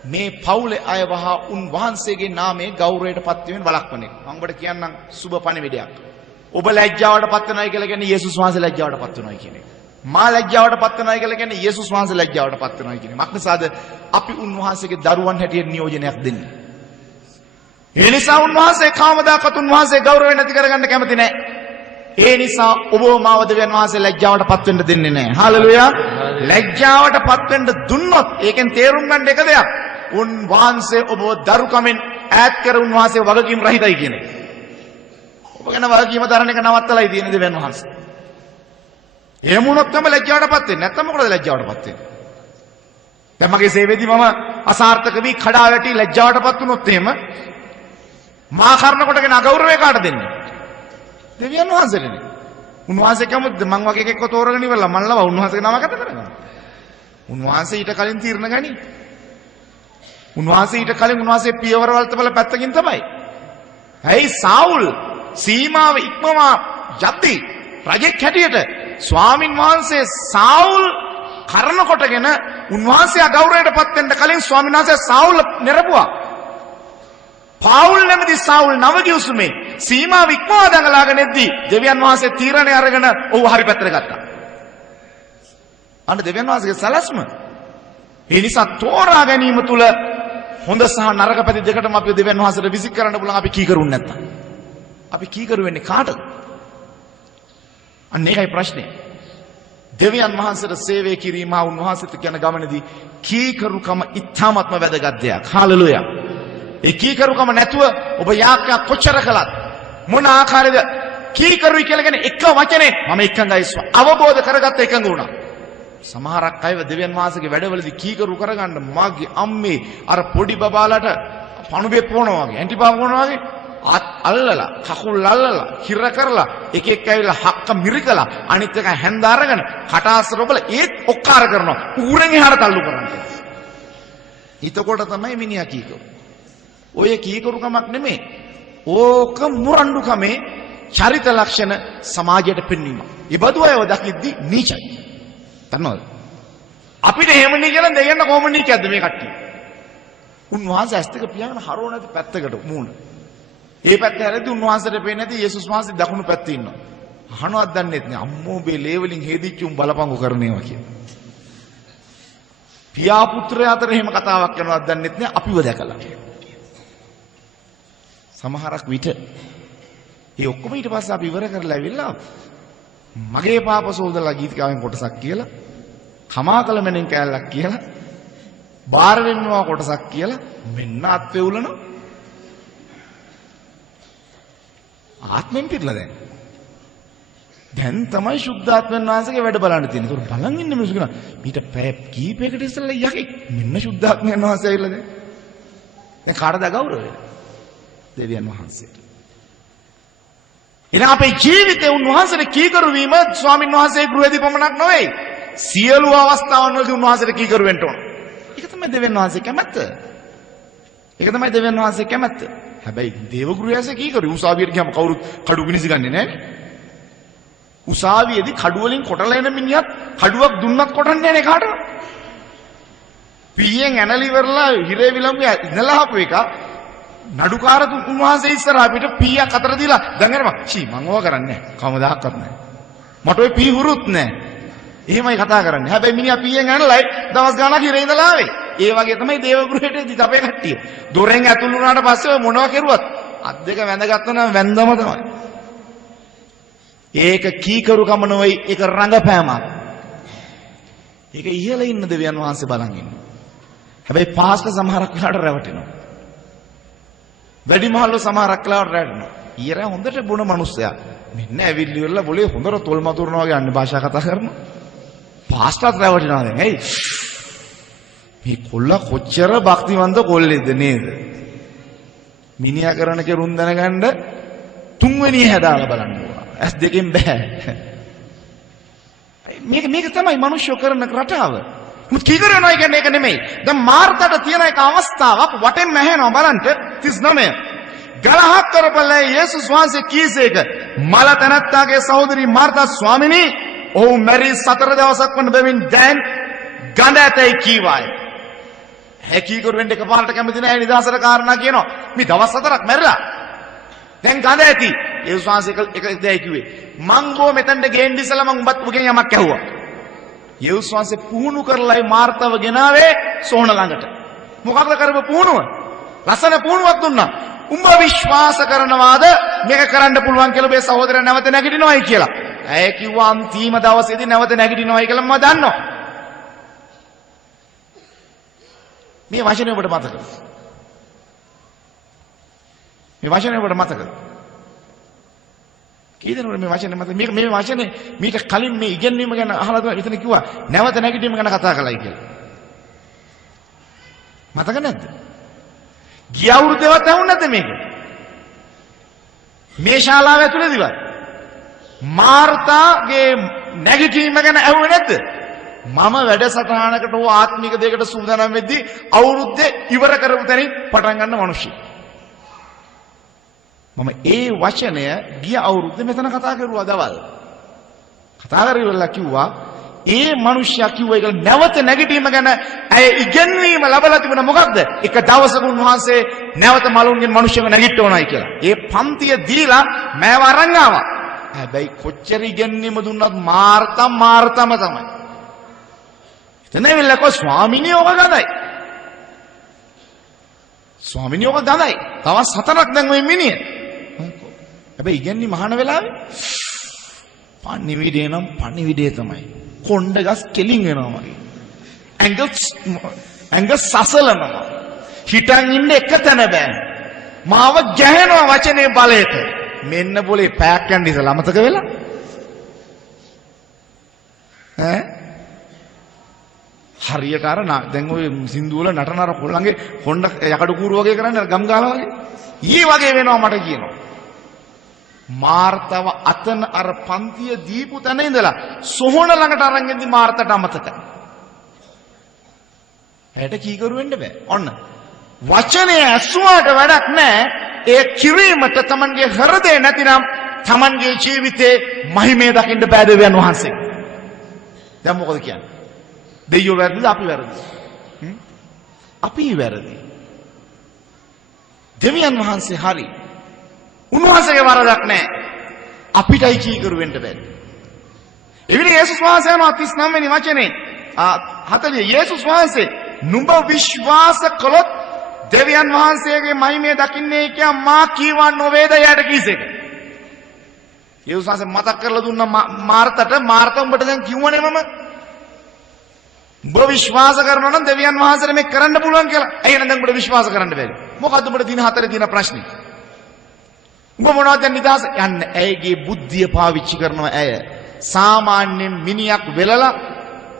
මේ පවුලේ අය වහා උන්වහන්සේගේ නාමයේ ගෞරවයට පත් වීමෙන් වළක්වන එක. මම ඔබට කියන්නම් සුබ පණිවිඩයක්. ඔබ ලැජ්ජාවට පත් වෙනයි කියලා කියන්නේ යේසුස් වහන්සේ ලැජ්ජාවට පත් වෙනයි කියන එක. මා ලැජ්ජාවට පත් වෙනයි කියලා කියන්නේ යේසුස් වහන්සේ ලැජ්ජාවට පත් වෙනයි කියන එක. මක්නිසාද අපි උන්වහන්සේගේ දරුවන් හැටියට නියෝජනයක් දෙන්නේ. ඒ නිසා උන්වහන්සේ කවමදාකවත් උන්වහන්සේ ගෞරවය නැති කරගන්න කැමති නැහැ. ඒ නිසා ඔබ මාව දෙවියන් වහන්සේ ලැජ්ජාවට පත් වෙන්න දෙන්නේ නැහැ. හාලෙලූයා. ලැජ්ජාවට පත් වෙන්න දුන්නොත් ඒකෙන් තේරුම් ගන්න එක දෙයක්. උන්වහන්සේ ඔබව දරුකමෙන් ඈත් කර උන්වහන්සේ වගකීම් රහිතයි කියන එක. ඔබ ගැන වගකීම දරන එක නවත්තලායි තියෙන දෙවියන් වහන්සේ. එහෙම වුණොත් තමයි ලැජ්ජාවටපත් වෙන්නේ. නැත්නම් මොකටද ලැජ්ජාවටපත් වෙන්නේ? දැන් මගේ සේවයේදී මම අසාර්ථක වී කඩා වැටි ලැජ්ජාවටපත් වුණොත් එහෙම මා කරන කොටගෙන අගෞරවය කාට දෙන්නේ? දෙවියන් වහන්සේටනේ. උන්වහන්සේ කැමතිද මං වගේ එකෙක්ව තෝරගෙන ඉවරලා මන් ලව උන්වහන්සේගේ නම කතා කරගන්න. උන්වහන්සේ ඊට කලින් තීරණ ගනි. උන්වහන්සේ ඊට කලින් උන්වහන්සේ පියවරවල් තබල පැත්තකින් තමයි. ඇයි සාවුල් සීමාව ඉක්මවා යද්දී රජෙක් හැටියට ස්වාමින් වහන්සේ සාවුල් කරන කොටගෙන උන්වහන්සේ අගෞරවයටපත් වෙන්න කලින් ස්වාමීන් වහන්සේ සාවුල් නිරපුවා. පාවුල් නැමැති සාවුල් නවගිවිසුමේ සීමාව ඉක්මවා දඟලාගෙන එද්දී දෙවියන් වහන්සේ තීරණය අරගෙන ඔහු හරි පැත්තට ගත්තා. අන්න දෙවියන් වහන්සේගේ සලස්ම. ඒ නිසා තෝරා ගැනීම තුල හොඳ සහ නරක පැති දෙකටම අපි දෙවියන් වහන්සේට විසික් කරන්න පුළුවන්. අපි කීකරුන් නැත්තම්. අපි කීකරු වෙන්නේ කාටද? අන්න ඒකයි ප්‍රශ්නේ. දෙවියන් වහන්සේට සේවය කිරීම හා උන්වහන්සේට කියන ගමනේදී කීකරුකම ඉතාමත්ම වැදගත් දෙයක්. හාලෙලූයා. ඒ කීකරුකම නැතුව ඔබ යාක්‍යා කොච්චර කළත් මොන ආකාරයේද කීකරුයි කියලා කියන එක වචනේ මම එකඟයි අවබෝධ කරගත්ත එකඟ වුණා. සමහරක් අයව දෙවියන් වහන්සේගේ වැඩවලදී කීකරු කරගන්න මාගේ අම්මේ අර පොඩි බබාලට පණුබෙක් වුණා වගේ ඇන්ටිපාව වුණා වගේ අල්ලලා කකුල් අල්ලලා හිර කරලා එක එක ඇවිල්ලා හක්ක මිරිකලා අනිත් එක හැන්ද අරගෙන කටාස්තර ඔබල ඒත් ඔක්කාර කරනවා ඌරෙන් එහාට තල්ලු කරන්නේ. ඊතකොට තමයි මිනිහා කීකරු. ඔය කීකරුකමක් නෙමෙයි. ඕක මුරණ්ඩුකමේ චරිත ලක්ෂණ සමාජයට පෙන්වීම. ඉබදු අයව දකිද්දි නීචයි. දන්නවද? අපිට එහෙමනේ කියලා දෙයන්න කොහොම නීචයක්ද මේ කට්ටිය? උන්වහන්සේ ඇස් දෙක පියාගෙන හරව නැති පැත්තකට මූණ. ඒ පැත්ත හැරෙද්දි උන්වහන්සේට පේන්නේ නැති යේසුස් වහන්සේ දකුණු පැත්තේ ඉන්නවා. අහනවත් දන්නෙත් නෑ. අම්මෝ මේ ලේවලින් හේදිච්ච උන් බලපංගු කරනේවා කියලා. පියා පුත්‍රය අතර එහෙම කතාවක් කරනවත් දන්නෙත් නෑ අපිව දැකලා. සමහරක් විට ඒ ඔක්කොම ඊට පස්සේ අපි ඉවර කරලා ඇවිල්ලා මගේ පාප සෝදලා ගීතිකාවෙන් කොටසක් කියලා කමාකල මෙනෙන් කෑල්ලක් කියලා බාර වෙනවා කොටසක් කියලා මෙන්න අත් වේවුලන ආත්මෙන් පිටලා දැන් තමයි සුද්ධාත්මයන් වහන්සේගේ වැඩ බලන්න තියෙන්නේ. ඒක බලන් ඉන්න මිනිස්සු කියනවා මීට පැය කීපයකට ඉස්සෙල්ලා යකෙක් මෙන්න සුද්ධාත්මයන් වහන්සේ ඇවිල්ලා දැන් කාටද ගෞරවය? දෙවියන් වහන්සේට. එනම් අපේ ජීවිතේ උන්වහන්සේට කීකරු වීම ස්වාමින් වහන්සේ ගෘහදී පමණක් නෙවෙයි. සියලු අවස්ථාවන් වලදී උන්වහන්සේට කීකරු වෙන්න ඕන. ඒක තමයි දෙවියන් වහන්සේ කැමැත්ත. ඒක තමයි දෙවියන් වහන්සේ කැමැත්ත. හැබැයි දේව ගෘහයසේ කීකරු උසාවියට ගියාම කවුරුත් කඩු ගිනිසි ගන්නේ නැහැ. උසාවියේදී කඩු වලින් කොටලා එන මිනිහත් කඩුවක් දුන්නත් කොටන්නේ නැහැ නේ කාටවත්. පීයෙන් ඇනලි ඉවරලා හිරේ විලම්ගේ ඉඳලා ආපු එක නඩුකාර උන්වහන්සේ ඉස්සරහා පිට පීයක් අතර දීලා දැන් එනවා. චී මං ඕවා කරන්නේ නැහැ. කවමදාවත් නැහැ. මට ඔය පීහුරුත් නැහැ. එහෙමයි කතා කරන්නේ. හැබැයි මිනිහා පීයෙන් ඇනලයි දවස් ගාණක් ඉරේ ඉඳලා ආවේ. ඒ වගේ තමයි දේවගෘහයට ඉදි අපේ කට්ටිය. දොරෙන් ඇතුළු වුණාට පස්සේ මොනවා කරුවත් අත් දෙක වැඳගත්තා නම් වැඳම තමයි. ඒක කීකරුකම නෙවෙයි, ඒක රංගපෑමක්. ඒක ඉහළ ඉන්න දෙවියන් වහන්සේ බලන් ඉන්නවා. හැබැයි පාස්ටර් සමහරක් වෙලාවට රැවටෙනවා. වැඩිමහල්ලෝ සමහරක් වෙලාවට රැවටෙනවා. ඊයරා හොඳට බොන මිනිස්සයා. මෙන්න ඇවිල්ලි වල બોලේ හොඳට තොල් මතුරනවා වගේ අන්න භාෂා කතා කරනවා. පාස්ටර්ත් රැවටෙනවා දැන්. ඇයි? මේ කොල්ලා කොච්චර භක්තිවන්ත කොල්ලෙක්ද නේද? මිනිහා කරන කෙරුම් දැනගන්න තුන්වෙනි හැදාලා බලන්න ඕන. ඇස් දෙකෙන් බෑ. මේක තමයි මිනිස්සු කරන රටාව. මුත් කී කරනවා කියන්නේ ඒක නෙමෙයි. දැන් මාර්තට තියෙන එක අවස්ථාවක් වටෙන් මැහෙනවා බලන්න 39. ගලහක් කරපළේ යේසුස් වහන්සේ කීසේක මල තනත්තාගේ සහෝදරි මාර්තා ස්වාමිනී ඔහු මැරි 4 දවසක් වන බැවින් දැන් ගඳ ඇතයි කීවාය. හැකීකරු වෙන්න එකපාරට කැමති නැහැ නිදහසට කාරණා කියනවා. මේ දවස් 4ක් මැරිලා. දැන් ගඳ ඇති. යේසුස් වහන්සේ එක දෙයක් කිව්වේ. මං ගෝ මෙතනට ගේන්න ඉස්සලා මං උඹත් උගෙන් යමක් ඇහුවා. යේසුස් වහන්සේ පුහුණු කරලයි මාර්තව ගෙනාවේ සෝහන ළඟට. මොකක්ද කරපු පුහුණුව? ලස්සන පුහුණුවක් දුන්නා. උඹ විශ්වාස කරනවාද මේක කරන්න පුළුවන් කියලා මේ සහෝදරයා නැවත නැගිටිනවයි කියලා. ඇය කිව්වා අන්තිම දවසේදී නැවත නැගිටිනවයි කියලා මම දන්නවා. මේ වචනේ ඔබට මතකද? මේ වචනේ ඔබට මතකද? කී දෙනෙකුට මේ වචනේ මතකද? මේ වචනේ මීට කලින් මේ ඉගෙනීම ගැන අහලා තමයි එතන කිව්වා නැවත නැගිටීම ගැන කතා කළයි කියලා. මතක නැද්ද? ගිය අවුරුද්දේවත් ඇහුන්නේ නැද්ද මේක? මේ ශාලාව ඇතුළේදීවත් මාර්තාගේ නැගිටීම ගැන ඇහුවේ නැද්ද? මම වැඩසටහනකට හෝ ආත්මික දෙයකට සූදානම් වෙද්දී අවුරුද්දේ ඉවර කරපු තැනින් පටන් ගන්න මිනිස්සු. මම ඒ වචනය ගිය අවුරුද්දේ මෙතන කතා කරුවා දවල්. කතා කරලා කිව්වා ඒ මිනිස්සයා කිව්වා ඒක නැවත නැගිටීම ගැන ඇය ඉගෙනීම ලැබලා තිබුණා මොකක්ද? එක දවසක උන්වහන්සේ නැවත මලුන්ගෙන් මිනිස්සුන්ව නැගිට්ටවනයි කියලා. ඒ පන්තිය දීලා මෑව අරන් ආවා. හැබැයි කොච්චර ඉගෙනීම දුන්නත් මාර්තම තමයි. එතනවිල්ලා කො ස්වාමිනිය ඔබ ගඳයි. ස්වාමිනිය ඔබ ගඳයි. තවත් 4ක් දැන් ওই මිනිහ. හැබැයි ඉගෙනීම මහාන වෙලාවේ පණිවිඩේ නම් පණිවිඩේ තමයි. කොණ්ඩ ගස් කෙලින් වෙනවා මගේ. ඇඟ සසලනවා. හිටන් ඉන්න එක තැන බෑ. මාව ගැහෙනවා වචනේ බලයට. මෙන්න બોලේ පැයක් යන්න ඉතලා අමතක වෙලා. ඈ හරියට අර දැන් ඔය සින්දු වල නටන අර කොල්ලන්ගේ කොණ්ඩ යකඩ කූරු වගේ කරන්නේ ගම් ගාලා වගේ. ඊ වගේ වෙනවා මට කියනවා. මාර්තව අතන අර පන්තිය දීපු තැන ඉඳලා සොහොන ළඟට අරන් ගෙන්දි මාර්තට අමතක. ඇයට කීකරු වෙන්න බෑ. ඔන්න. වචනය ඇසුවාට වැඩක් නැහැ. ඒ කිරීමට Tamanගේ හෘදේ නැතිනම් Tamanගේ ජීවිතේ මහිමය දකින්න බෑ දෙවියන් වහන්සේ. දැන් මොකද කියන්නේ? දෙයියෝ වැරදිද අපි වැරදිද? අපි වැරදි. දෙවියන් වහන්සේ හරි. උන්වහන්සේගේ වරදක් නැහැ. අපිටයි කීකරු වෙන්න බෑ. එවිට යේසුස් වහන්සේ යනවා 39 වෙනි වචනේ 40 යේසුස් වහන්සේ නුඹ විශ්වාස කළොත් දෙවියන් වහන්සේගේ මහිමය දකින්නේ කියා මා කීවා නොවේද යට කීසේක. යේසුස් වහන්සේ මතක් කරලා දුන්නා මාර්තට මාර්ත උඹට දැන් කිව්වනේ මම උඹ විශ්වාස කරනවා නම් දෙවියන් වහන්සේට මේක කරන්න පුළුවන් කියලා. ඇයි එහෙනම් දැන් උඹට විශ්වාස කරන්න බැරි? මොකද්ද උඹට දින 4 තියෙන ප්‍රශ්නේ? උඹ මොනවද නිදහස යන්න ඇයගේ බුද්ධිය පාවිච්චි කරනවා ඇය. සාමාන්‍යයෙන් මිනියක් වෙලලා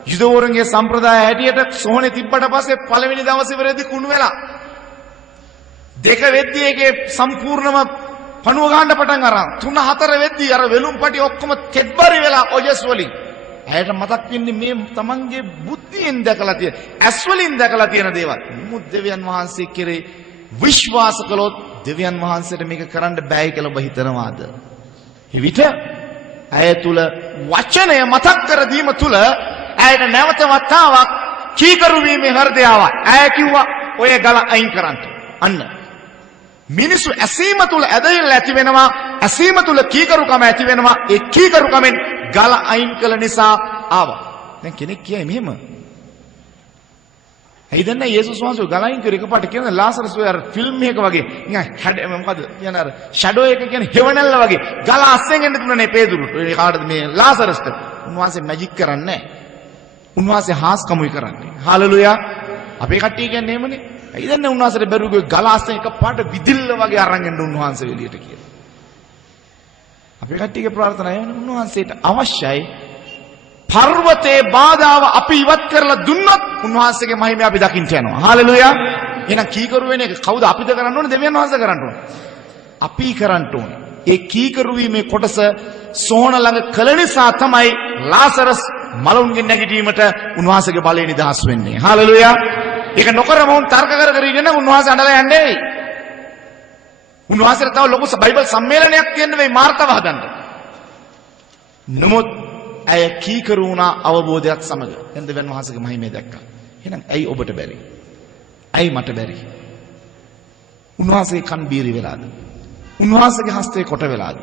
යුදවරුන්ගේ සම්ප්‍රදාය හැටියට සෝහනේ තිබ්බට පස්සේ පළවෙනි දවසේ වෙරේදී කුණු වෙලා දෙක වෙද්දී ඒකේ සම්පූර්ණම පණුව ගන්න පටන් අරන් 3-4 වෙද්දී අර වෙලුම් පටි ඔක්කොම තෙත්බරි වෙලා ඔජස් වලින් ඇයට මතක් වෙන්නේ මේ තමන්ගේ බුද්ධියෙන් දැකලා තියෙන ඇස් වලින් දැකලා තියෙන දේවල්. මුත් දෙවියන් වහන්සේ කෙරේ විශ්වාස කළොත් දෙවියන් වහන්සේට මේක කරන්න බෑ කියලා ඔබ හිතනවාද? එවිට ඇය තුල වචනය මතක් කර දීම තුල ඇයට නැවත වතාවක් කීකරු වීමේ හෘදයාව. ඇය කිව්වා ඔය ගල අයින් කරන්න. අන්න මිනිසු ඇසීම තුල ඇදහිල්ල ඇති වෙනවා. ඇසීම තුල කීකරුකම ඇති වෙනවා. ඒ කීකරුකමෙන් ගල අයින් කළ නිසා ආවා. දැන් කෙනෙක් කියයි මෙහෙම. ඇයි දන්නේ යේසුස් වහන්සේ ගල අයින් කර එකපාරට කියන ලාසරස් ඔය අර ෆිල්ම් එකක වගේ නිකන් මොකද කියන අර ෂැඩෝ එක කියන්නේ හෙවණැල්ල වගේ ගල අස්සෙන් එන්න තුනනේ පේදුරුට. ඒ කාටද මේ ලාසරස්ට. උන්වහන්සේ මැජික් කරන්නේ නැහැ. උන්වහන්සේ හාස්කමුයි කරන්නේ. හාලෙලූයා. අපේ කට්ටිය කියන්නේ එහෙමනේ. ඇයි දන්නේ උන්වහන්සේට බැරුගේ ගල අස්සෙන් එකපාරට විදිල්ල වගේ අරන් එන්න උන්වහන්සේ එළියට කියලා. අපේ කට්ටියගේ ප්‍රාර්ථනාව එවනේ උන්වහන්සේට අවශ්‍යයි පර්වතේ බාධාව අපි ඉවත් කරලා දුන්නොත් උන්වහන්සේගේ මහිමය අපි දකින්න යනවා. හාලෙලූයා. එහෙනම් කීකරු වෙන එක කවුද අපිද කරන්න ඕනේ? දෙවියන් වහන්සේ කරන්න ඕනේ. අපි කරන්න ඕනේ. ඒ කීකරු වීමේ කොටස සෝන ළඟ කළ නිසා තමයි ලාසරස් මලුන්ගෙන් නැගිටීමට උන්වහන්සේගේ බලය නිදහස් වෙන්නේ. හාලෙලූයා. ඒක නොකරම උන් තර්ක කර කර ඉන්න උන්වහන්සේ අඬලා යන්නේ. උන්වහන්සේට තව ලොකු බයිබල් සම්මේලනයක් තියෙන්න වෙයි මාර්තව හදන්න. නමුත් ඇය කීකරු වුණා අවබෝධයත් සමග. දැන් දෙවියන් වහන්සේගේ මහිමය දැක්කා. එහෙනම් ඇයි ඔබට බැරි? ඇයි මට බැරි? උන්වහන්සේ කන් බීරි වෙලාද? උන්වහන්සේගේ හස්තේ කොට වෙලාද?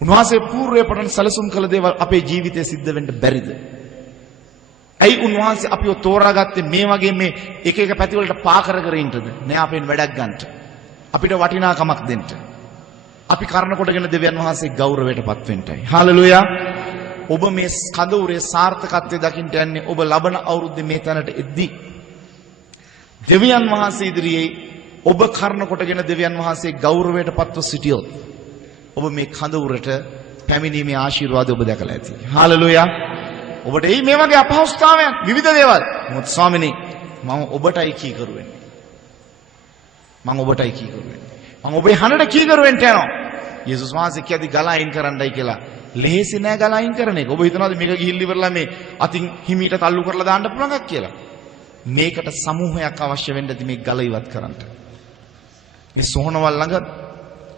උන්වහන්සේ పూర్වයේ පටන් සැලසුම් කළ දේවල් අපේ ජීවිතේ සිද්ධ වෙන්න බැරිද? ඇයි උන්වහන්සේ අපිව තෝරාගත්තේ මේ වගේ මේ එක එක පැති වලට පා කර කර ඉන්නද? නෑ අපෙන් වැඩක් ගන්නට. අපිට වටිනාකමක් දෙන්න. අපි කරන කොටගෙන දෙවියන් වහන්සේ ගෞරවයටපත් වෙන්නයි. හාලෙලූයා. ඔබ මේ කඳවුරේ සාර්ථකත්වය දකින්න යන්නේ ඔබ ලබන අවුරුද්දේ මේ තැනට එද්දී. දෙවියන් වහන්සේ ඉදිරියේ ඔබ කරන කොටගෙන දෙවියන් වහන්සේ ගෞරවයටපත්ව සිටියොත් ඔබ මේ කඳවුරට පැමිණීමේ ආශිර්වාදය ඔබ දැකලා ඇති. හාලෙලූයා. ඔබට එයි මේ වගේ අපහසුතාවයන් විවිධ දේවල්. මොකද ස්වාමිනේ මම ඔබටයි කීකරු වෙන්නේ. මම ඔබටයි කීකරු වෙන්නේ. මම ඔබේ හඬට කීකරු වෙන්න යනවා. යේසුස් වහන්සේ කියද්දි ගල අයින් කරන්නයි කියලා. ලේසි නෑ ගල අයින් කරන එක. ඔබ හිතනවාද මේක ගිහිල්ලි ඉවරලා මේ අතින් හිමීට තල්ලු කරලා දාන්න පුළුවන් එකක් කියලා? මේකට සමූහයක් අවශ්‍ය වෙන්න ඇති මේ ගල ඉවත් කරන්න. මේ සෝහනවල් ළඟ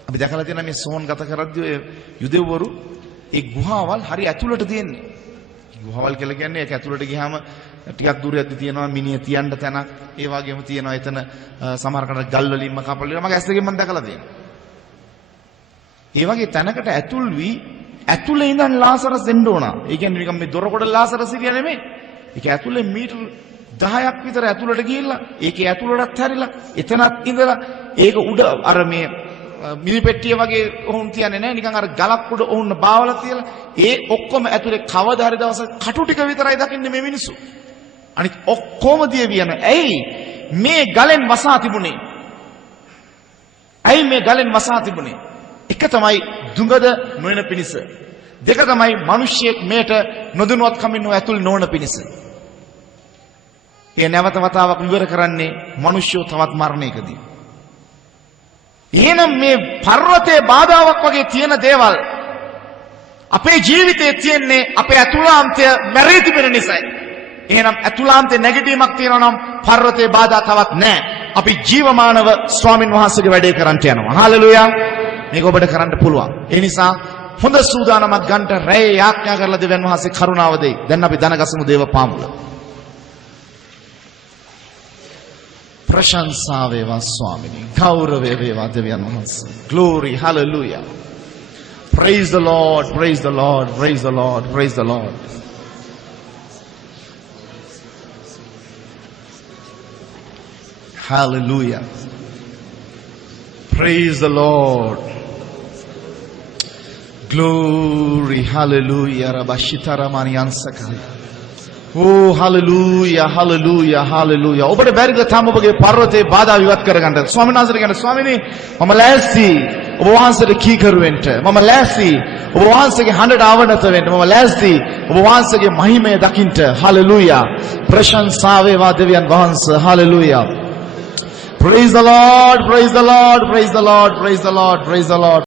අපි දැකලා තියෙනවා මේ සෝහන් ගත කරද්දී ඔය යුදෙව්වරු ඒ ගුහාවල් හරි ඇතුළට තියෙන්නේ. ගුහාවල් කියලා කියන්නේ ඒක ඇතුළට ගියාම ටිකක් දුරයක්දී තියෙනවා මිනිහ තියන්න තැනක්. ඒ වගේම තියෙනවා එතන සමහර කඩ ගල් වලින්ම කපලා මගේ ඇස් දෙකෙන් මම දැකලා තියෙනවා. ඒ වගේ තැනකට ඇතුල් වී ඇතුලේ ඉඳන් ලාසරස් එන්න ඕන. ඒ කියන්නේ නිකන් මේ දොරකොඩ ලාසරස් හිටියා නෙමෙයි. ඒක ඇතුලේ මීටර් 10ක් විතර ඇතුලට ගිහිල්ලා ඒකේ ඇතුලටත් හැරිලා එතනත් ඉඳලා ඒක උඩ අර මේ මිනිපෙට්ටිය වගේ ඔවුන් තියන්නේ නැහැ. නිකන් අර ගලක් උඩ ඔවුන් බාවලා තියලා ඒ ඔක්කොම ඇතුලේ කවදා හරි දවසක කටු ටික විතරයි දකින්නේ මේ මිනිස්සු. අනිත් ඔක්කොම දියවි යන. ඇයි මේ ගලෙන් වසා තිබුණේ? ඇයි මේ ගලෙන් වසා තිබුණේ? එක තමයි දුඟද නොයන පිණිස. දෙක තමයි මිනිස්සෙක් මේට නොදැනුවත් කමින් ඇතුල් නොවන පිණිස. ඒ නැවත වතාවක් විවර කරන්නේ මිනිස්සු තවත් මරණයකදී. එහෙනම් මේ පර්වතයේ බාධාවක් වගේ තියෙන දේවල් අපේ ජීවිතයේ තියෙන්නේ අපේ අතුලාන්තය මැරී තිබෙන නිසායි. එහෙනම් අතුලාන්තේ නැගිටීමක් තියෙනවා නම් පර්වතයේ බාධා තවත් නැහැ. අපි ජීවමානව ස්වාමින් වහන්සේගේ වැඩේ කරන්නට යනවා. හාලෙලූයා. මේක ඔබට කරන්න පුළුවන්. ඒ නිසා හොඳ සූදානමක් ගන්නට රැයේ යාඥා කරලා දෙවියන් වහන්සේ කරුණාව දෙයි. දැන් අපි දනගසමු දේව පාමුල. ප්‍රශංසා වේවා ස්වාමිනී. ගෞරවය වේවා දෙවියන් වහන්සේ. Glory, hallelujah. Praise the Lord, praise the Lord, praise the Lord, praise the Lord. Hallelujah. Praise the Lord. Glory, hallelujah. Rabashitaramani ansakaya. Oh, hallelujah, hallelujah, hallelujah. ඔබට බැරිද තම ඔබගේ පර්වතේ බාධා විවත් කරගන්න? ස්වාමීන් වහන්සේට කියන්න ස්වාමීනි මම ලෑස්ති ඔබ වහන්සේට කීකරු වෙන්න. මම ලෑස්ති ඔබ වහන්සේගේ හඬට ආවනත වෙන්න. මම ලෑස්ති ඔබ වහන්සේගේ මහිමය දකින්න. hallelujah. ප්‍රශංසා වේවා දෙවියන් වහන්සේ. hallelujah. Praise the Lord, praise the Lord, praise the Lord, praise the Lord, praise the Lord.